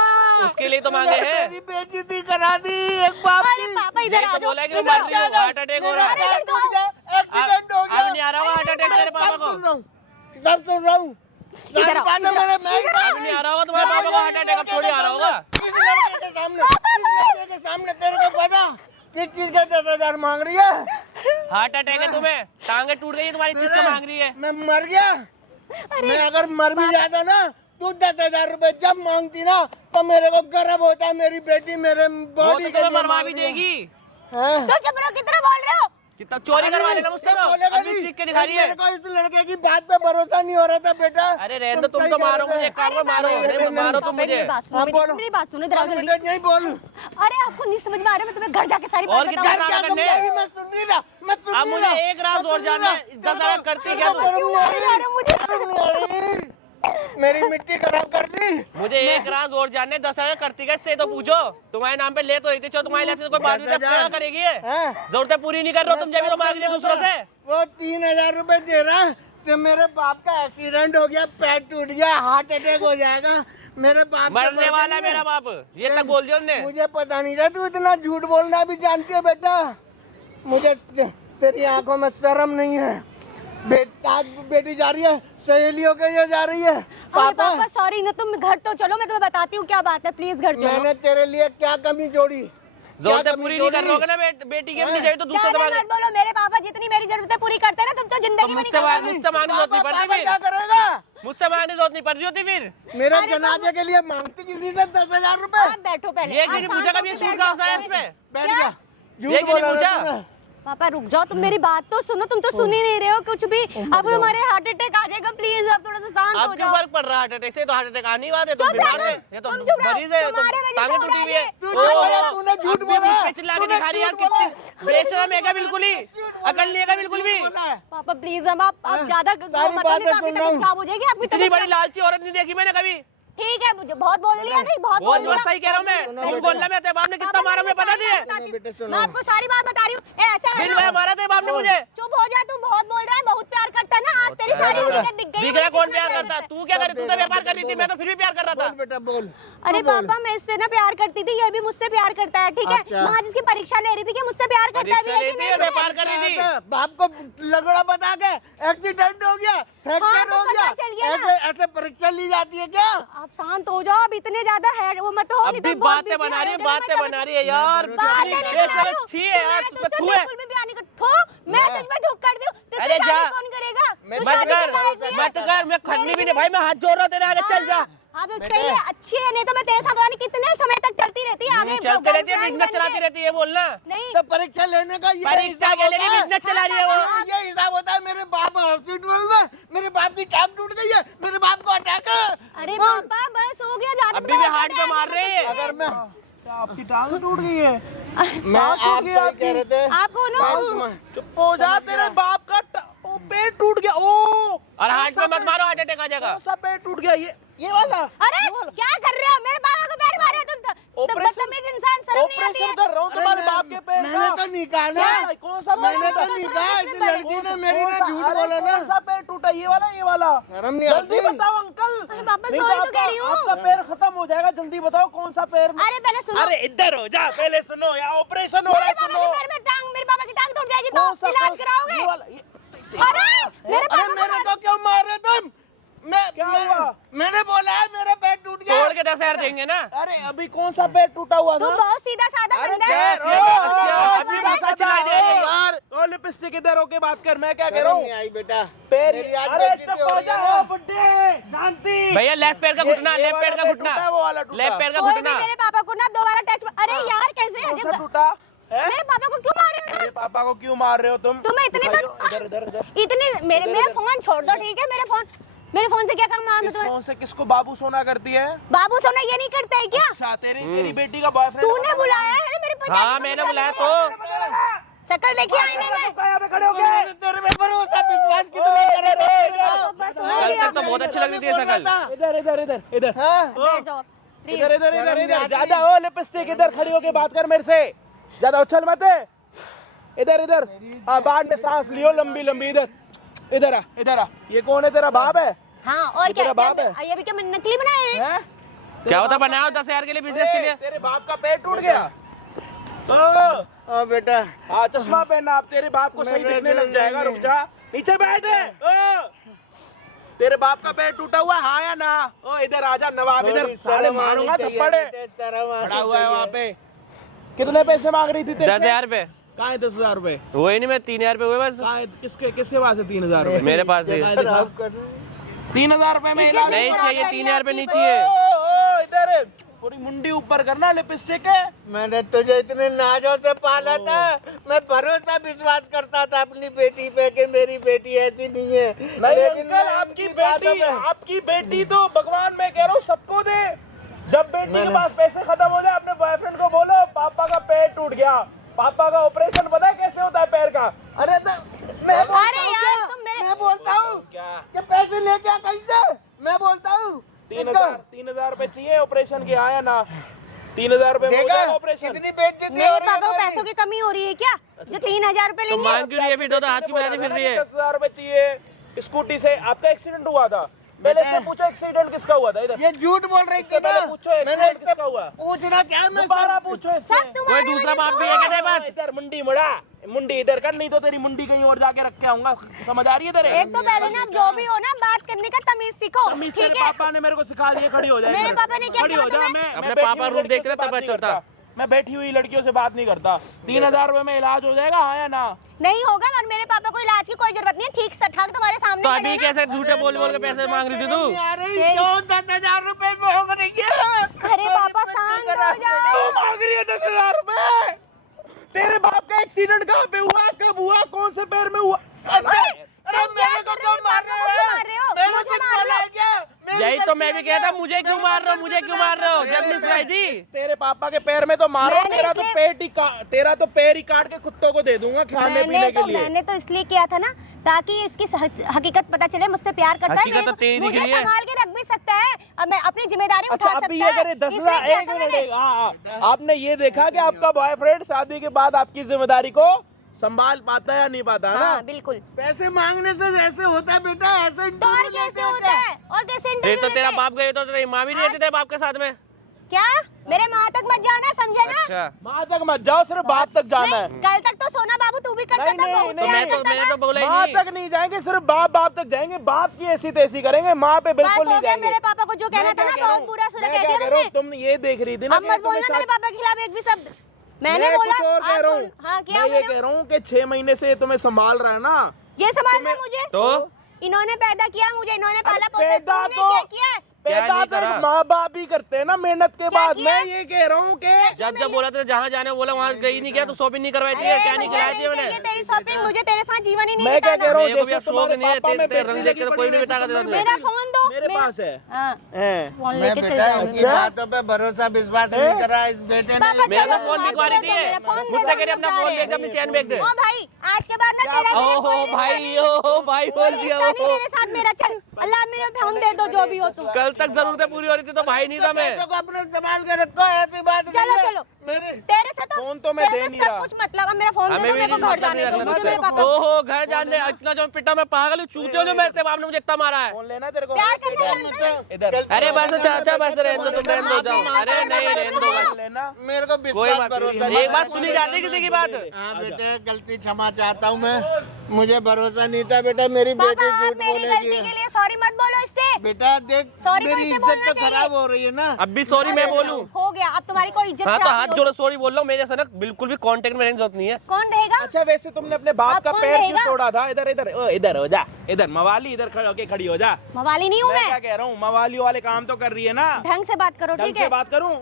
उसके लिए तो मांगे हैं। मेरी बेइज्जती करा दी एक बाप अरे की। पापा इधर आ तो जाओ, बोला कि मैं इधर मर आ रही हूँ, जाओ। हार्ट अटैक हो रहा अरे है। इधर आओ। एक्सीडेंट हो गया। अब नहीं आ रहा होगा हार्ट अटैक मेरे पापा को। सब सुन रहा हूँ। इधर आओ, बातें मेरे अब नहीं आ रहा होगा तुम्हारे पापा को हार्ट अटैक, अब थोड़ी आ रहा होगा। इस लड़के के सामने, इस लड़के के सामने तेरे को पता किस चीज के 10,000 मांग रही है? हार्ट अटैक है तुम्हें, टांगे टूट गई है तुम्हारी, चीज का मांग रही है। मैं मर गया, मैं अगर मर भी जाता ना, तू 10,000 रुपए जब मांगती ना तो मेरे को गर्व होता, मेरी बेटी मेरे वो बॉडी तो के तुम्हें लिए मरवा मांग भी रही है। देगी। हैं? तो चुप रहो, कितना बोल रहे हो? कितना चोरी करवा लेना मुझसे तो, बोलेगा अभी नहीं। चीख के दिखा रही है। मेरे को इस लड़के की बात पे भरोसा नहीं हो रहा था बेटा। अरे रहने दो, तुम तो मारो मुझे, एक काम करो, मारो मारो तुम मुझे। मेरी बात सुनो, इधर आओ जल्दी। बेटा नहीं बोल। अरे आपको नहीं समझ में आ रहा, मैं तुम्हें घर जाके सारी और बात कितना बताऊंगी। राज क्या करने? समझाई? मैं सुन नहीं रहा, मैं सुन अब नहीं मुझे रहा। एक राज और जानना है, 10,000 करती क्या तुम? शर्म नहीं आ रही? अरे मुझे शर्म नहीं आ रही? मेरी मिट्टी खराब कर दी। मुझे एक राज और जानने, 10,000 करती क्या इससे तो पूछो। तुम्हारे नाम पे ले तो रही थी, चलो तुम्हारे लिए से कोई बात नहीं, क्या करेगी ये? हैं? जरूरतें पूरी नहीं कर रहे हो तुम, जब भी तो मांग रही हो दूसरों से। वो 3,000 रुपए दे रहा है तो मेरे बाप का एक्सीडेंट हो गया, पैर टूट गया, हार्ट अटैक हो जाएगा, मेरे बाप का मरने वाला है मेरा बाप, ये तक बोल दिया उन्होंने। मुझे पता नहीं था तू इतना झूठ बोलना भी जानती है बेटा। मुझे तेरी आंखों में शर्म नहीं है। आज बेटी जा रही है, सहेलियों के ये जा रही है। अरे पापा पापा सॉरी ना, तुम घर तो चलो, मैं तुम्हें बताती हूँ क्या बात है, प्लीज घर चलो। मैंने तेरे लिए क्या कमी जोड़ी? जरूरतें पूरी नहीं कर रहे ना बेटी की अपनी, तो दूसरे ज्यादा दबा मत बोलो, मेरे पापा जितनी मेरी जरूरतें पूरी करते हैं ना, तुम तो जिंदगी में नहीं कर पाओगे। मुझसे मांगने जरूरत नहीं पापा पड़ती क्या फिर, करेगा? मुझसे मांगने जरूरत नहीं पड़ रही होती फिर। मेरे जनाजे के लिए मांगती किसी से 10,000 रुपए? आप बैठो पहले। ये आप क्यों नहीं शांत पूछा कभी, होके ये सूट बैठ कहाँ से जाओ। आया इसमें? बैठ क्या? जा। ये झूठ क्यों नहीं बोला पूछा? तूने। पापा रुक जाओ, तुम मेरी बात तो सुनो, तुम तो सुन ही नहीं रहे हो कुछ भी। अब हमारे हार्ट अटैक आ जाएगा, प्लीज आप थोड़ा सा शांत हो अब क्यों जाओ। फर्क पड़ रहा है हार्ट अटैक से? तो हार्ट अटैक आनी बात है, तो चुप बीमार रहो, है, ये तो तुम चुप रहो, मरीज है, तो तुम्हारे वजह से टांगे हो टूटी रहा हुई है है। ये। तू झूठ बोला, तूने झूठ अब भी बोला। मुझ पे चिल्ला के तूने दिखा रही है यार, झूठ बोला। कितनी बेशरम है क्या बिल्कुल ही, अकल नहीं है क्या बिल्कुल भी? पापा प्लीज हम आप ज्यादा सारी मत बातें नहीं तो आपकी सुन रहा तबीयत हूँ। खराब हो जाएगी, आपकी इतनी तबीयत बड़ी लालची औरत नहीं देखी मैंने कभी। ठीक है, मुझे बहुत बोल लिया नहीं, बहुत बोल बहुत लिया। सही कह रहा हूँ मैं, तुम बोलना मैं तेरे बाप ने कितना मारा मुझे पता नहीं है। बेटे सुनो। मैं आपको सारी बात बता रही हूँ। ऐसा है बिल ना, में मारा तेरे बाप ने मुझे। चुप हो जा, तू बहुत बोल रहा है, बहुत प्यार करता है ना, आज तेरी सारी हकीकत दिख गई। दिख रहा है कौन प्यार करता है? तू क्या कर रही? तू तो व्यापार कर रही थी, मैं तो फिर भी प्यार कर रहा बोल था। बेटा बोल। अरे पापा मैं इससे ना प्यार करती थी, ये भी मुझसे प्यार करता है, ठीक है। अच्छा। मैं आज इसकी परीक्षा ले रही थी कि मुझसे प्यार करता है भी परीक्षा है कि लेती है, नहीं। व्यापार कर रही थी। बाप को लगड़ा बता के एक्सीडेंट हो गया, फ्रैक्चर तो हो पता गया, चल गया ना। ऐसे परीक्षा ली जाती है क्या? आप शांत हो जाओ, अब इतने ज्यादा है वो मत हो, अब नहीं भी तो बहुत बातें बीपी बना रही है, हाई हो जाएगा, बातें मैं बना रही है यार। बातें नहीं बना रही हूँ। अच्छी है यार, मैं तुझ पे तुझसे थू है। बिल्कुल भी प्यार नहीं करती। थू, मैं तुझ पे थूक कर दी हूँ, तुझसे अरे शादी जा। कौन करेगा? मैं तू मत शादी कर, के लायक नहीं है। मत कर, मैं खड़नी भी नहीं भाई, मैं हाथ जोड़ रहा हूँ तेरे आगे, चल जा। अब सही है, अच्छी है, नहीं तो मैं तेरे साथ पता नहीं कितने समय तक चलती रहती है आगे। चलते रहती है, girlfriend बिजनेस चलाती बनके। रहती है, बोलना। नहीं तो परीक्षा लेने का ये परीक्षा हिसाब के लिए होता है? बिजनेस चला रही है वो। ये हिसाब होता है। मेरे बाप हॉस्पिटल में, मेरे बाप की टांग टूट गई है, मेरे बाप को अटैक है। अरे बोल। पापा बस हो गया, ज्यादा अभी भी हार्ट पे मार रही है। अगर मैं आपकी टांग टूट गई है? मैं आप सही कह रहे थे। आपको ना चुप हो जा, तेरे बाप का पेड़ टूट गया। ओ और हार्ट पे मत मारो, हार्ट अटैक आ जाएगा। कौन सा पेड़ टूट गया? ये वाला। अरे क्या कर रहे हो? मेरे पापा को पैर मारे हो तुम। बदतमीज इंसान, शर्म नहीं आती ऑपरेशन है? कर रहा हूँ तुम्हारे बाप के पैर मैंने तो निकाला, कौन सा मैंने तो निकाला। इस लड़की ने मेरी ना झूठ बोला ना। कौन सा पैर टूटा? ये वाला। शर्म नहीं जल्दी आती। बताओ अंकल। अरे पापा, नहीं sorry तो आपका- कह रही हूँ। आपका पैर खत्म हो जाएगा, जल्दी बताओ कौन सा पैर। अरे पहले सुनो। अरे इधर हो जा, पहले सुनो, यहाँ ऑपरेशन हो रहा मेरे है, पापा सुनो। के पैर में टांग, मेरे पापा की टांग टूट जाएगी तो कौन सा इलाज कौन- कराओगे? ये वाला, अरे मेरे पापा अरे को मेरे को क्यों मार रहे तुम? क्या हुआ? मैंने बोला है मेरा पैर टूट गया। तोड़ के 10,000 देंगे ना। अरे अभी कौन सा पैर टूटा हुआ तुम था? बहुत सीधा साधा अरे बंदा क्या है। अभी सीधा बस साधा। यार ओ लिपस्टिक इधर होके बात कर, मैं क्या कह रहा शर्म हूँ? नहीं आई बेटा। पैर मेरी आज अरे बेइज्जती चुप हो हो रही है जा, ना। ओ बुड्ढे शांति। भैया लेफ्ट पैर का घुटना, ये लेफ्ट पैर वाला का पैर घुटना, टूटा है, वो वाला टूटा। लेफ्ट पैर का कोई भी घुटना। मेरे पापा को ना दोबारा टच। अरे यार कैसे कौन सा अजीब। टूटा है? मेरे पापा को क्यों मार रहे हो? मेरे पापा को क्यों मार रहे हो तुम? तुम्हें इतनी तो इधर इधर इधर इतने मेरा फोन छोड़ दो, ठीक है? मेरे फोन से क्या काम है इस तुम्हें? फोन से किसको बाबू सोना करती है? बाबू सोना ये नहीं करता है क्या? अच्छा तेरी बेटी का बॉयफ्रेंड। तूने बुलाया है ना मेरे पंजाबी हाँ को मैंने बुलाया बुलाया है। तो। शक्ल देखी आईने में। यहाँ पे खड़े हो गए। मैंने तेरे पे भरोसा विश्वास कितना करे थे? बस हो कल गया। तक तो बहुत अच्छी लग रही थी ये शकल। इधर इधर इधर इधर हाँ? बैठ जाओ प्लीज। इधर इधर इधर इधर ज्यादा ओ लिपस्टिक इधर खड़ी होके बात कर मेरे से, ज्यादा उछल मत है। इधर इधर हाँ, बाद में सांस लियो लंबी लंबी। इधर इधर आ, इधर आ। ये कौन है? तेरा बाप है? हाँ और ये क्या? तेरा बाप है? ये भी क्या मैंने नकली बनाए हैं? हैं? क्या होता बनाया 10,000 के लिए, बिजनेस के लिए। तेरे बाप का पेट टूट गया। ओ बेटा, हाँ चश्मा पहनना, आप तेरे बाप को सही नहीं, दिखने नहीं, लग जाएगा। नहीं। रुक जा, नीचे बैठ। तेरे बाप का पैर टूटा हुआ, हाँ या ना? ओ इधर आजा नवाब, इधर थोड़ी साले शर्म आनी मारूंगा चाहिए थप्पड़। बेटे, शर्म आनी खड़ा हुआ है चाहिए। वहाँ पे। कितने पैसे मांग रही थी तेरे से? 10,000 रुपए। कहाँ है 10,000 रुपए? वही नहीं, मैं 3,000 रुपए हुए बस। कहाँ है? किसके पास है 3,000 रुपए? मेरे पास है। दिखा, दिखा। खराब कर रहे हैं। 3,000 रुपए में इलाज नहीं करा। चाहिए, 3,000 रुपए नहीं चाहिए। ओ, इधर पूरी मुंडी ऊपर करना, लिपस्टिक है। मैंने तुझे इतने नाजों से पाला था, मैं भरोसा विश्वास करता था अपनी बेटी पे कि मेरी बेटी ऐसी नहीं है। नहीं लेकिन अंकल, मैं आपकी इनकी बातों बेटी, पे- आपकी बेटी तो भगवान, मैं कह रहा हूँ सबको दे। जब बेटी के पास पैसे खत्म हो जाए, अपने बॉयफ्रेंड को बोलो पापा का पैर टूट गया। पापा का ऑपरेशन पता है कैसे होता है पैर का? अरे तो मैं बोलता अरे हूँ यार क्या? तुम मेरे मैं बोलता हूँ क्या? कि पैसे ले क्या कहीं से? मैं बोलता हूँ 3,000 रुपए चाहिए ऑपरेशन के, आया ना? 3,000 रुपए में हो देखा जाएगा ऑपरेशन। कितनी बेइज्जती मेरे हो रही है पापा को हमारी। पैसों की कमी हो रही है क्या जो 3,000 रुपए तो लेंगे? मांग क्यों रही है? अभी तो हाथ की बजाती फिर रही है। 10,000 रुपए चाहिए। स्कूटी से आपका एक्सीडेंट हुआ था, पहले से पूछो एक्सीडेंट किसका हुआ था। इधर ये झूठ बोल रही थी इससे ना। पहले पूछो मैंने एक्सीडेंट इससे किसका हुआ। पूछना क्या है? मैं दोबारा पूछो इससे। सब तुम्हारे कोई दूसरा वजह बाप से भी हुआ है है। क्या तेरे पास? इधर मुंडी मुड़ा, मुंडी इधर कर, नहीं तो तेरी मुंडी कहीं और जाके रख के आऊंगा। समझ आ रही है तेरे? एक तो पहले ना जो भी हो ना बात करने का तमीज सीखो, तमीज ठीक तेरे है? पापा ने मेरे को सिखा दिया। खड़ी हो जाए, मेरे पापा ने क्या खड़ी कहा हो जा। तुम्हें? मैं अपने बैठी पापा हुई रूप लड़कियों देखते से रहे, तब बात पता नहीं चलता। करता। मैं बैठी हुई लड़कियों से बात नहीं करता। 3,000 रुपए में इलाज हो जाएगा, हाँ या ना? नहीं होगा और मेरे पापा को इलाज की कोई जरूरत नहीं है। ठीक ठाक तुम्हारे सामने तो खड़े अभी हैं ना। कैसे झूठे बोल बोल के पैसे मांग रही थी तू? नहीं आ रही क्यों? 10,000 रुपए में हो रही है। अरे पापा शांत हो क्यों जाओ। मांग रही है 10,000 रुपए? तेरे बाप का एक्सीडेंट कहाँ पे हुआ, कब हुआ, कौन से पैर में हुआ? अरे मेरे को क्यों मार रहे हो? मैंने मुझे कुछ मार बोला है क्या? मेरी यही तो गलती मैं भी नहीं कहता, है। मुझे क्यों मार रहे हो, मुझे क्यों मार रहे हो? जब मिस राय जी तेरे पापा के पैर में तो मारो, मैंने तेरा तो इसलिए- पेट ही तेरा तो पैर ही काट के कुत्तों को दे दूंगा खाने पीने के लिए। मैंने तो इसलिए किया था ना ताकि इसकी हकीकत पता चले, मुझसे प्यार करता है। हकीकत तो तेरी मुझे निकली है। संभाल के रख भी सकता है, अब मैं अपनी जिम्मेदारी अच्छा उठा अब सकता भी है। ये करे 10,000 इसलिए किया एक था मिनट मैंने। हाँ, आपने ये देखा कि आपका बॉयफ्रेंड शादी के बाद आपकी जिम्मेदारी को संभाल पाता है या नहीं पाता है ना? हाँ बिल्कुल। पैसे मांगने से ऐसे होता है बेटा, ऐसे तो और इंटरव्यू कैसे लेते हैं होता क्या? है? और कैसे ये इंटरव्यू तो तेरा लेते हैं? बाप गए तो तेरी माँ भी नहीं रहती तेरे बाप के साथ में। क्या मेरे माँ तक मत जाना, समझे ना? अच्छा माँ तक मत जाओ, सिर्फ बाप तक जाना है। नहीं, कल तक तो सोना बाबू तू भी करता नहीं, था, नहीं, बहुत नहीं, प्यार मैं तो करता मैंने था। तो बोला ही माँ नहीं। तक नहीं जाएंगे, सिर्फ बाप तक जाएंगे। बाप की ऐसी तैसी करेंगे, माँ पे बस बिल्कुल हो नहीं गया, जाएंगे। मेरे पापा को जो कहना मैं था क्या ना कह रहा बहुत हूँ? बुरा सुना मैं कह क्या दिया कह रहा हूँ? तुमने। तुम ये देख रही थी ना अब कि मत तुम्हें बोलना मेरे शादी- पापा के खिलाफ एक भी शब्द। मैंने मैं बोला कुछ और कह आप रहा बोल- हूँ। हाँ क्या मैं ये बोले? कह रहा हूँ कि 6 महीने से ये तुम्हें संभाल रहा है ना। ये संभालना मुझे तो इन्होंने पैदा किया, मुझे इन्होंने पाला पोसा, पैदा तूने तो- क्या किया है? क्या पैदा नहीं तो एक करा? माँ बाप ही करते हैं ना मेहनत के क्या बाद। किया? मैं ये कह रहा हूँ कि जब बोला था जहाँ जाने बोला वहाँ गई नहीं, क्या तो शॉपिंग नहीं करवाई थी, अरे क्या नहीं मुझे खिलाई थी नहीं मैंने? चाहिए तेरी शॉपिंग, मुझे तेरे साथ जीवन ही नहीं मैं क्या बिताना। कह रहा हूँ, मेरे को भी जैसे अब शौक तुम्हारे नहीं है, पापा में तेरे रंग बेटी देख के लगी तो कोई पड़ी भी है, बिता कर वैसे देता तुम्हें मेरा फोन दो, मेरे पास है हाँ, हैं। फोन मैं लेके चल बेटा जाऊंगी। इनकी बातों पे भरोसा विश्वास नहीं करा इस बेटे ने। पापा, मेरा चलो, तो फोन हाथ बिकवा दे रही दो, थी मेरा फोन दे मुझसे दो, कह रही हम अपना जा फोन रहे दे दे, अपनी चैन बेच दे। ओ भाई, आज के बाद ना तेरा ओहो भाई, ओ भाई बोल दिया रिश्ता नहीं वो। मेरे साथ मेरा। चल, अल्लाह मेरे फोन दे दो, जो भी हो तुम। कल तक जरूरतें पूरी हो रही थी तो भाई नहीं था मैं। पैसों को अपने संभाल के रखो, ऐसी बात नहीं चलो है। चलो, मेरे तेरे से तो फोन तो मैं तेरे दे से नहीं सब रहा। कुछ मतलब। अब मेरा फोन दे हमें दो, भी मेरे को नहीं घर मतलब जाने नहीं दो, रखना मुझे मेरे तुझसे। पापा ओहो घर जाने इतना जो पिटा मैं पागल हूँ, चूते हो जो मेरे बाप ने मुझे इतना मारा है। फोन लेना तेरे को प्यार करने बेटा, लगता है। मुझसे इधर। गलती अरे हो बस गई। चाचा बस रहने दो, तुम रहने दो जाओ। अरे नहीं रहने दो बस। लेना मेरे को कोई विश्वास बात भरोसा नहीं, नहीं एक बात है। सुनी जाती है किसी की बात। हाँ बेटे, गलती क्षमा चाहता हूँ मैं, मुझे भरोसा नहीं था बेटा, मेरी बेटी पापा, आप झूठ मेरी गलती बोलेगी। के लिए सॉरी मत बोलो इससे। बेटा देख, Sorry मेरी कैसे इज्जत बोलना तो चाहिए? खराब हो रही है ना। अब भी सॉरी मैं बोलूँ? हो गया, अब तुम्हारी कोई इज्जत हाँ तो खराब हाथ नहीं जोड़ो, होगी। सॉरी बोल रहा हूँ। मेरे से ना बिल्कुल भी कांटेक्ट में रहने की जरूरत नहीं है। कौन रहेगा? अच्छा वैसे तुमने अपने बाप आप का कौन पैर क्यों रहेगा? तोड़ा था? इधर इधर इधर हो जा, इधर मवाली इधर खड़े होके खड़ी हो जा। मवाली नहीं हूँ मैं क्या मैं। कह रहा हूँ, मवाली वाले काम तो कर रही है ना। ढंग से बात करो, ढंग ठीक से है? बात करूं?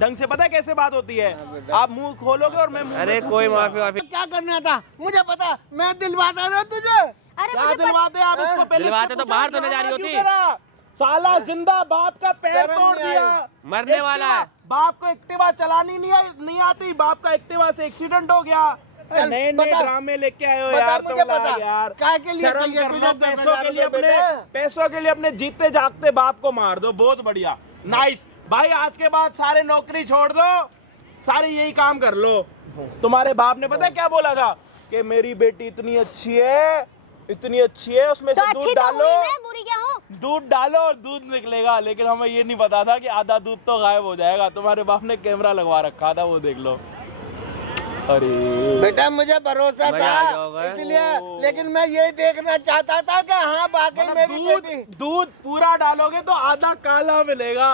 ढंग से पता है कैसे बात होती है? आप मुंह खोलोगे और मैं मुंह अरे में कोई थूकूंगा। माफी वाफी क्या करना था मुझे पता, मैं दिलवाता ना तुझे। अरे क्या मुझे दिलवाते आप इसको? पहले दिलवाते इससे तो पूछो, बाहर तो न जा ड्रामा रही क्यों होती। करा? साला जिंदा बाप का पैर शर्म तोड़ नहीं दिया। आई। मरने वाला है। बाप को एक्टिवा चलानी नहीं आती, बाप का एक्टिवा से एक्सीडेंट हो गया। चल, नए नए बता। ड्रामे लेके आए हो बता, यार मुझे तुम लोग बता। यार। काय के लिए शर्म चाहिए कर तुझे लो, 10,000 पैसों के लिए अपने जीते जागते बाप को मार दो। बहुत बढ़िया, नाइस भाई। आज के बाद सारे नौकरी छोड़ दो, सारे यही काम कर लो। तुम्हारे बाप ने पता है क्या बोला था? कि मेरी बेटी इतनी अच्छी है, इतनी अच्छी है, उसमें तो से अच्छी दूध तो हुई डालो, मैं, बुरी क्या हूँ? दूध डालो और दूध निकलेगा। लेकिन हमें ये नहीं पता था कि आधा दूध तो गायब हो जाएगा। तुम्हारे बाप ने कैमरा लगवा रखा था, वो देख लो। अरे बेटा मुझे भरोसा मजा आ था जाओगा। इसलिए, लेकिन मैं ये देखना चाहता था कि हाँ वाकई मेरी दूध बेटी। दूध पूरा डालोगे तो आधा काला मिलेगा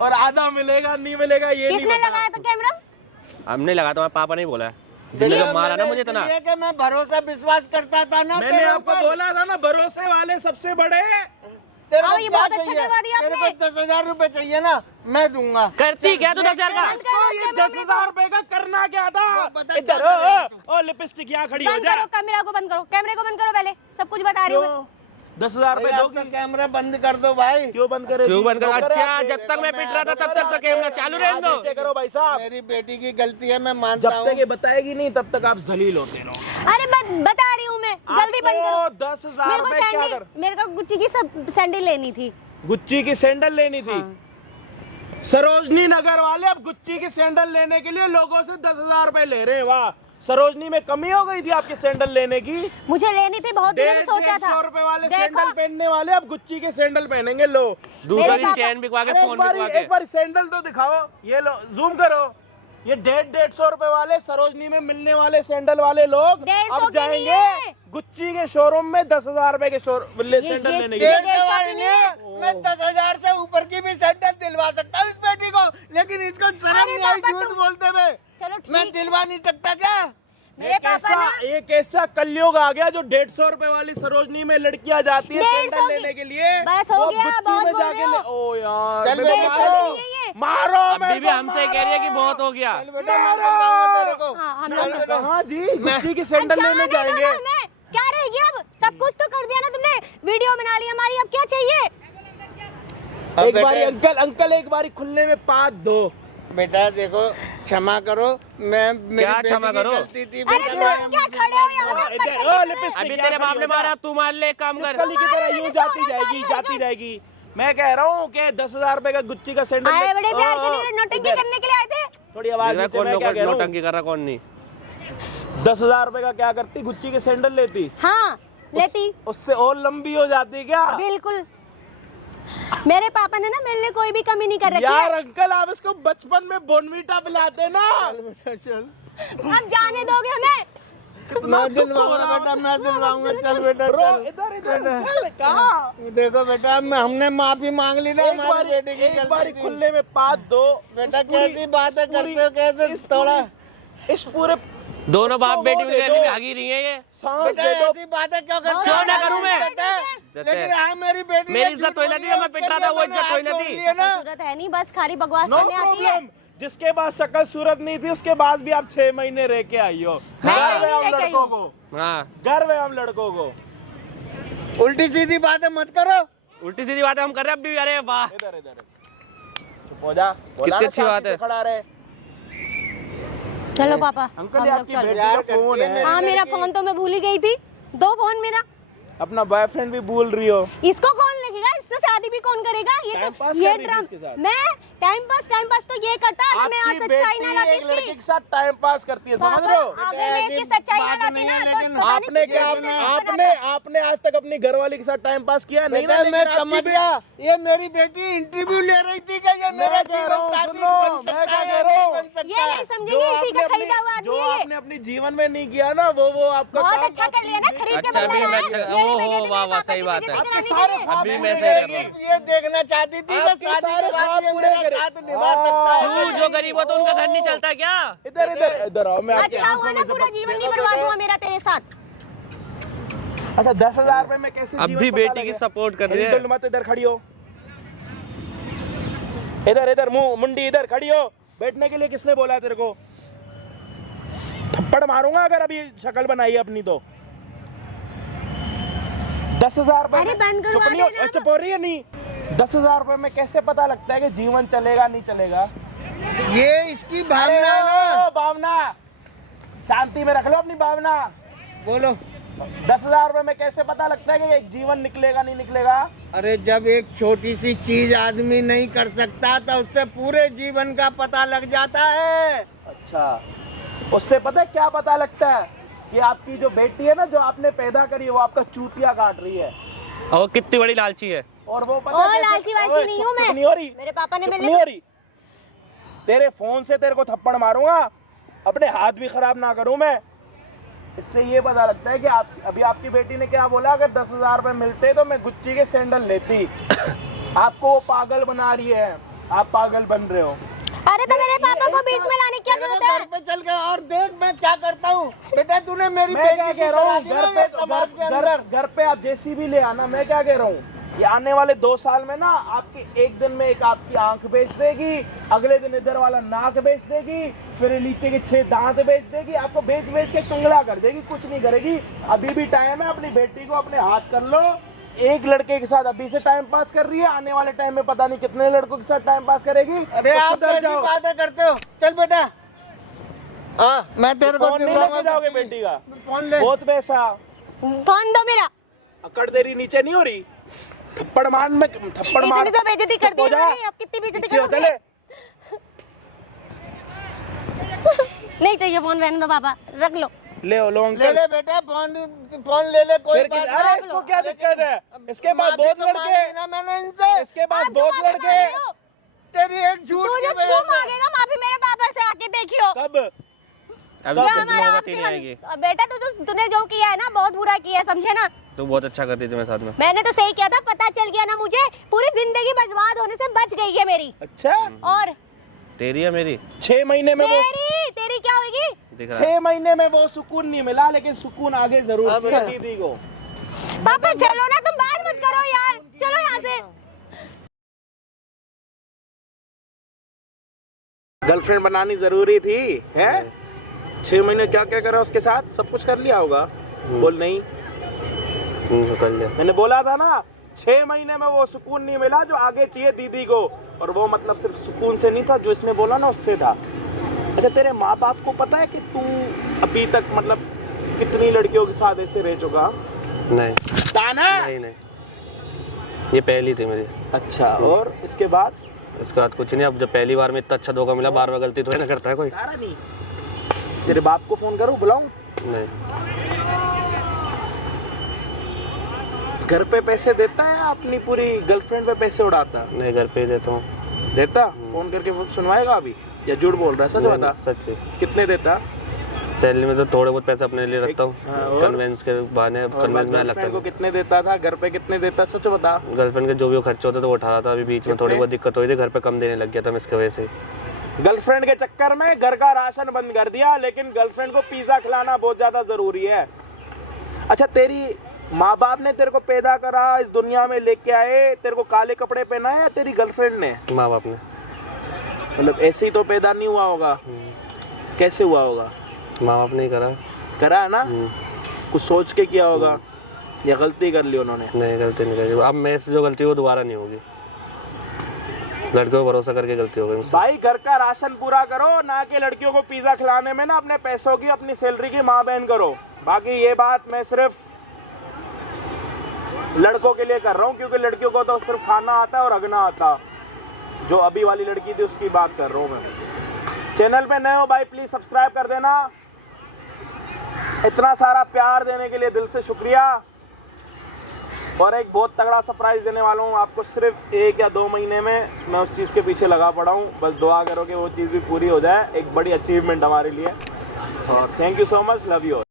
और आधा मिलेगा नहीं मिलेगा ये नहीं किसने पता। लगाया था कैमरा? हमने लगा, तुम्हारे पापा नहीं बोला है। जिसने इसलिए जब मारा ना मैंने मुझे इतना। इसलिए कि मैं भरोसा विश्वास करता था ना मैंने तेरे आपको ऊपर। बोला था ना, भरोसे वाले सबसे बड़े। तेरे हाँ, को ये क्या बहुत अच्छा चाहिए? करवा दिया तेरे आपने। को 10,000 रुपए चाहिए ना, मैं दूंगा। करती क्या तू 10,000 का? बंद करो ये उसके मम्मी को। 10,000 रुपए का करना क्या था? वो बता इधर क्या करेगा ओ लिपस्टिक यहाँ खड़ी हो बंद जा। करो, कैमरा को बंद करो, कैमरे को बंद करो, पहले सब कुछ बता रही हूँ मैं। क्यों 10,000 रुपए भाई, आपका दोगी? कैमरा बंद कर दो भाई। क्यों बंद करे? क्यों बंद कर? क्यों करे अच्छा आप? जब तक मैं पिट रहा था तब तक तो कैमरा चालू रहने दो। नीचे करो भाई साहब। मेरी बेटी की गलती है, मैं मानता जब तक हूँ। ये बताएगी नहीं तब तक आप जलील होते रहो। अरे बता रही हूँ मैं, जल्दी बंद करो। 10,000 मेरे को रुपए क्या कर? सैंडल, मेरे को गुच्ची की सब सैंडल लेनी थी। गुच्ची की सैंडल लेनी थी। सरोजनी नगर वाले अब गुच्ची की सैंडल लेने के लिए लोगों से 10,000 रुपए ले रहे हैं। वाह, सरोजनी में कमी हो गई थी आपकी सैंडल लेने की। मुझे लेनी थी, बहुत दिनों से सोचा था। 150 रुपए वाले देखो, सैंडल पहनने वाले अब गुच्ची के सैंडल पहनेंगे। लो दूसरा मेरे दिन पापा- चैन बिकवा के अरे फोन बिकवा के। एक बार सैंडल तो दिखाओ। ये लो जूम करो। ये 150 रुपए वाले सरोजनी में मिलने वाले सैंडल वाले लोग 150 अब के नहीं जाएंगे है। गुच्ची के शोरूम में 10,000 रुपए के सैंडल लेने के लिए। 150 वाली नहीं, मैं 10,000 से ऊपर की भी सैंडल दिलवा सकता हूँ इस बेटी को, लेकिन इसको शर्म अरे नहीं आई पापा, झूठ तुम- बोलते हुए। चलो मैं ठीक, दिलवा नहीं सकता क्या? मेरे पापा ना एक ऐसा कलयुग आ गया जो 150 रुपए वाली सरोजनी में लड़कियां जाती है 150 सैंडल की- लेने के लिए। बस हो वो गया, गुच्ची बहुत में बोल जाके रहे हो। ओ यार चल मेरे को बेटा, मारो, चल नहीं है। मारो अभी मेरे भी को हमसे कह रही है कि बहुत हो गया। चल बेटा, मैं दिलवाऊंगा तेरे को। हाँ, हम चल लोग बेटा। हाँ जी, गुच्ची की सैंडल अच्छा, लेने आने दो जाएंगे। ना हमें। क्या रह गया अब? सब कुछ तो कर दिया ना तुमने, वीडियो बना ली हमारी, अब क्या चाहिए? अब एक बारी बेटे- अंकल एक बारी खुलने में 5 दो। बेटा देखो, क्षमा करो, मैं मेरी क्या बेटी क्षमा की करो? गलती थी अरे बेटा। तुम क्या खड़े हो यहाँ पे? इधर, ओ, लिपस्टिक अभी यहाँ तेरे बाप खड़ी ने हो जा। मारा, तू मार ले, काम कर। कली की तरह तुम्हारे यूं वजह से जाती हो रहा है जाएगी सारी जाती हरकत। जाएगी। मैं कह रहा हूँ कि 10,000 रुपए का गुच्ची का सैंडल आए बड़े प्यार के हाँ, लिए नोटंकी इधर। करने के लिए आए थे। थोड़ी आवाज नीचे, कौन मैं क्या कह रहा हूँ नौटंकी कर रहा कौन नहीं। 10,000 रुपए का क्या करती? गुच्ची के सैंडल लेती, हाँ लेती, उससे और लंबी हो जाती क्या? बिल्कुल। मेरे पापा ने ना मेरे लिए कोई भी कमी नहीं कर रखी यार है। अंकल, आप इसको बचपन में बोनवीटा पिलाते ना। बेटा चल, अब जाने दोगे हमें? मैं दिलवाऊंगा बेटा, मैं दिलवाऊंगा। चल बेटा ब्रो, चल। इधर इधर बेटा। अंकल, कहाँ? देखो बेटा, हमने माफी मांग ली ना, एक हमारी बेटी की बारी गलती थी। खुलने में 5 दो। बेटा पूरी- कैसी बातें पूरी- करते हो, कैसे इस थोड़ा पूरे- इस पूरे दोनों बाप इसको बेटी वो की दे गली में दो। भागी रही है ये। सांस बेटा दे दो। ऐसी बातें क्यों करते हो? क्यों ना करूं मैं? लेकिन हाँ मेरी बेटी मेरी ने इज्जत झूठ तो ही ना बोली थी, है, मैं उसके पिट रहा लिए था, वो मैंने इज्जत तो ही हाथ ना जोड़ थी। लिए ना। जरूरत है नहीं, बस खाली बकवास नो करने आती है। प्रॉब्लम। जिसके पास शक्ल सूरत नहीं थी उसके पास भी आप 6 महीने रह के आई हो। मैं गर्व कहीं है हम नहीं रह के आई लड़कों हूँ। को, हाँ गर्व है हम लड़कों को। उल्टी सीधी बातें मत करो। उल्टी सीधी बात हम कर रहे हैं अब भी। अरे वाह, इधर इधर चुप हो जा। कितनी अच्छी बात है। खड़ा रहे। चलो पापा, अंकल हम ये लोग आपकी चलो। बेटी का फोन है। हाँ मेरा फोन तो मैं भूल ही गई थी। दो फोन मेरा। अपना बॉयफ्रेंड भी भूल रही हो। इसको कौन लगेगा? इससे शादी भी कौन करेगा? ये टाइम तो पास ये कर रही थी इसके साथ। मैं टाइम पास तो ये करता है। अगर मैं आज आपकी सच्चाई ना बेटी लाती एक लड़के इसकी, के साथ टाइम पास करती है, समझ रहे हो? अगर मैं इसकी सच्चाई ना लाती ना तो पता नहीं आपने क्या कितने लोग आपने आज तक अपनी घरवाली के साथ टाइम पास किया नहीं ना? बेटा मैं लेकिन समझ आपकी गया, ये मेरी बेटी इंटरव्यू ले रही थी कि ये मेरा मैं कह रहा जीवन हूँ, साथी सुनो, बन मैं सकता क्या है कह या रहा नहीं हूँ? बन सकता ये नहीं है। समझेंगे, इसी का खरीदा हुआ आदमी जो है ये। आपने अपनी जीवन में नहीं किया ना वो आपका बहुत काम अच्छा कर लिया ना, खरीद के अच्छा, बंदा अभी लाया। मैं अच्छा- मेरी ओहो, बेइज्जती वाह, मेरे वाह, पापा सही की बात बेइज्जती है। कराने आपके सारे के लिए। अभी मैं सही कर रहा हूँ। ये देखना चाहती थी कि आपके शादी सारे के बाद ख्वाब ये पूरे मेरा करे। साथ निभा सकता है। तू जो गरीब हो तो उनका घर नहीं चलता क्या? इधर इधर इधर आओ। मैं आपकी अच्छा हुआ आंखों ना, में से पूरा जीवन नहीं बर्बाद हुआ मेरा तेरे साथ। अच्छा 10,000 रुपए में कैसे अब जीवन भी पता बेटी लगे? की सपोर्ट कर रही है। हिल मत, इधर खड़ी हो। इधर इधर मुंह मुंडी इधर खड़ी हो। बैठने के लिए किसने बोला है तेरे को? थप्पड़ मारूंगा अगर अभी शक्ल बनाई है अपनी तो। 10,000 रुपए। अरे बंद करवा चुप नहीं हो, देना। चुप हो रही है नहीं? 10,000 रुपए में कैसे पता लगता है कि जीवन चलेगा नहीं चलेगा? ये इसकी भावना है ना। भावना शांति में रख लो अपनी भावना। बोलो। 10,000 रुपए में कैसे पता लगता है कि एक जीवन निकलेगा नहीं निकलेगा? अरे जब एक छोटी सी चीज आदमी नहीं कर सकता तो उससे पूरे जीवन का पता लग जाता है। अच्छा, उससे पता है क्या पता लगता है? कि आपकी जो बेटी है ना, जो आपने पैदा करी है, वो आपका चूतिया काट रही है। और वो कितनी बड़ी लालची है। और वो पता ओ, है कैसे- लालची वालची ओए, नहीं हूँ मैं। चुप नहीं हो रही? मेरे पापा ने चुप मेरे नहीं हो रही? तेरे फोन से तेरे को थप्पड़ मारूंगा, अपने हाथ भी खराब ना करूं मैं। इससे ये पता लगता है कि अभी आपकी बेटी ने क्या बोला, अगर 10,000 रुपए मिलते तो मैं गुच्ची के सैंडल लेती। आपको वो पागल बना रही है, आप पागल बन रहे हो। अरे तो मेरे पापा को बीच में लाने की क्या तेरे जरूरत है? घर पे चल गया और देख मैं क्या करता हूँ। बेटा तूने मेरी मैं क्या बेटी कह की रहा करा हूँ, दी ना ये समाज के अंदर। घर पे आप जेसीबी ले आना। मैं क्या कह रहा हूँ, ये आने वाले 2 साल में ना आपके एक दिन में एक आपकी आंख बेच देगी, अगले दिन इधर वाला नाक बेच देगी, फिर नीचे के 6 दांत बेच देगी। आपको बेच बेच के टुंगला कर देगी, कुछ नहीं करेगी। अभी भी टाइम है, अपनी बेटी को अपने हाथ कर लो। एक लड़के के साथ अभी से टाइम पास कर रही है, आने वाले टाइम में पता नहीं कितने लड़कों के साथ टाइम पास करेगी। अरे तो आप सुधर कैसी जाओ। बातें करते हो? चल बेटा। हाँ मैं तेरे को फोन नहीं दिलवाऊंगा लेके जाओगे बच्ची। बेटी का? फोन ले। बहुत पैसा। फोन दो मेरा। अकड़ तेरी नीचे नहीं हो रही? थप्पड़ मार में थप्पड़ मार। इतनी तो बेइज्जती कर दी हो जा। मेरी, अब कितनी बेइज्जती पीछे हो, करोगे? चले। नहीं चाहिए फोन, रहने दो पापा, रख लो। ले लो ले अंकल। ले बेटा फोन ले ले कोई फिर बात अरे नहीं। इसको क्या दिक्कत है? इसके बाद माफी बहुत तो मांग लड़के, ली ना मैंने इनसे। इसके बाद आप बहुत तो माफी लड़के। मांग रहे हो। तेरी एक झूठ तू की जो वजह तू से। मांगेगा माफी मेरे पापा से आके देखियो। कब? अभी क्या तो हमारा नौबत ही आपसी नहीं आएगी। बेटा तूने जो किया है ना बहुत बुरा किया है, समझे ना? तू बहुत अच्छा करती थी मेरे साथ में। मैंने तो सही किया था, पता चल गया ना मुझे, पूरी जिंदगी बर्बाद होने से बच गई है मेरी। अच्छा और तेरी है मेरी? 6 महीने में वो तेरी क्या होगी? दिख रहा है। 6 महीने में वो सुकून नहीं मिला, लेकिन सुकून आगे जरूर अब चाहिए चल। दीदी को। पापा चलो ना, तुम बात मत करो यार, चलो यहाँ से। गर्लफ्रेंड बनानी जरूरी थी है? 6 महीने क्या क्या करा उसके साथ? सब कुछ कर लिया होगा। बोल नहीं, कर लिया। मैंने बोला था ना 6 महीने में वो सुकून नहीं मिला जो आगे चाहिए दीदी को। और वो मतलब सिर्फ सुकून से नहीं था, जो इसने बोला ना उससे था। अच्छा तेरे माँ बाप को पता है कि तू अभी तक मतलब कितनी लड़कियों के साथ ऐसे रह चुका? नहीं ताना? नहीं नहीं, ये पहली थी मेरी। अच्छा, और इसके बाद? इसके बाद कुछ नहीं। अब जब पहली बार में इतना अच्छा धोखा मिला, बार बार गलती तो है ना करता है कोई। तारा नहीं। तेरे बाप को फोन करूं, बुलाऊं? नहीं, घर पे पैसे देता है, अपनी पूरी गर्लफ्रेंड पे पैसे उड़ाता है? नहीं घर पे ही देता हूँ। देता? फोन करके सुनवाएगा अभी या झूठ बोल रहा है? सच बता। सच है। कितने देता? सैलरी में तो थोड़े बहुत पैसे अपने लिए रखता हाँ, हूँ, और? कन्वेंस के बहाने। कन्वेंस में लगता गर्लफ्रेंड को है। कितने देता था? घर पे कितने देता? सच बता। गर्लफ्रेंड के जो भी खर्चे होते थे वो उठा रहा था। अभी बीच में थोड़ी बहुत दिक्कत हुई थी, घर पे कम देने लग गया था मैं इसकी वजह से। गर्लफ्रेंड के चक्कर में घर का राशन बंद कर दिया, लेकिन गर्लफ्रेंड को पिज्जा खिलाना बहुत ज्यादा जरूरी है। अच्छा तेरी माँ बाप ने तेरे को पैदा करा, इस दुनिया में लेके आए, तेरे को काले कपड़े पहनाए या तेरी गर्लफ्रेंड ने? माँ बाप ने। मतलब ऐसे ही तो पैदा नहीं हुआ होगा, कैसे हुआ होगा? माँ बाप ने ही करा। करा है ना? कुछ सोच के किया होगा। या गलती कर ली उन्होंने? नहीं, गलती नहीं करी। अब मेरे से जो गलती वो दोबारा नहीं होगी। लड़कियों को भरोसा करके गलती हो गई मुझसे। भाई घर का राशन पूरा करो, ना कि लड़कियों को पिज्जा खिलाने में ना अपने पैसों की, अपनी सैलरी की माँ बहन करो। बाकी ये बात मैं सिर्फ लड़कों के लिए कर रहा हूँ, क्योंकि लड़कियों को तो सिर्फ खाना आता है और रगना आता। जो अभी वाली लड़की थी उसकी बात कर रहा हूँ मैं। चैनल पे नए हो भाई प्लीज सब्सक्राइब कर देना। इतना सारा प्यार देने के लिए दिल से शुक्रिया। और एक बहुत तगड़ा सरप्राइज देने वाला हूँ आपको, सिर्फ 1 या 2 महीने में मैं उस चीज़ के पीछे लगा पड़ा हूँ। बस दुआ करो कि वो चीज़ भी पूरी हो जाए। एक बड़ी अचीवमेंट हमारे लिए। और thank you so much, love you.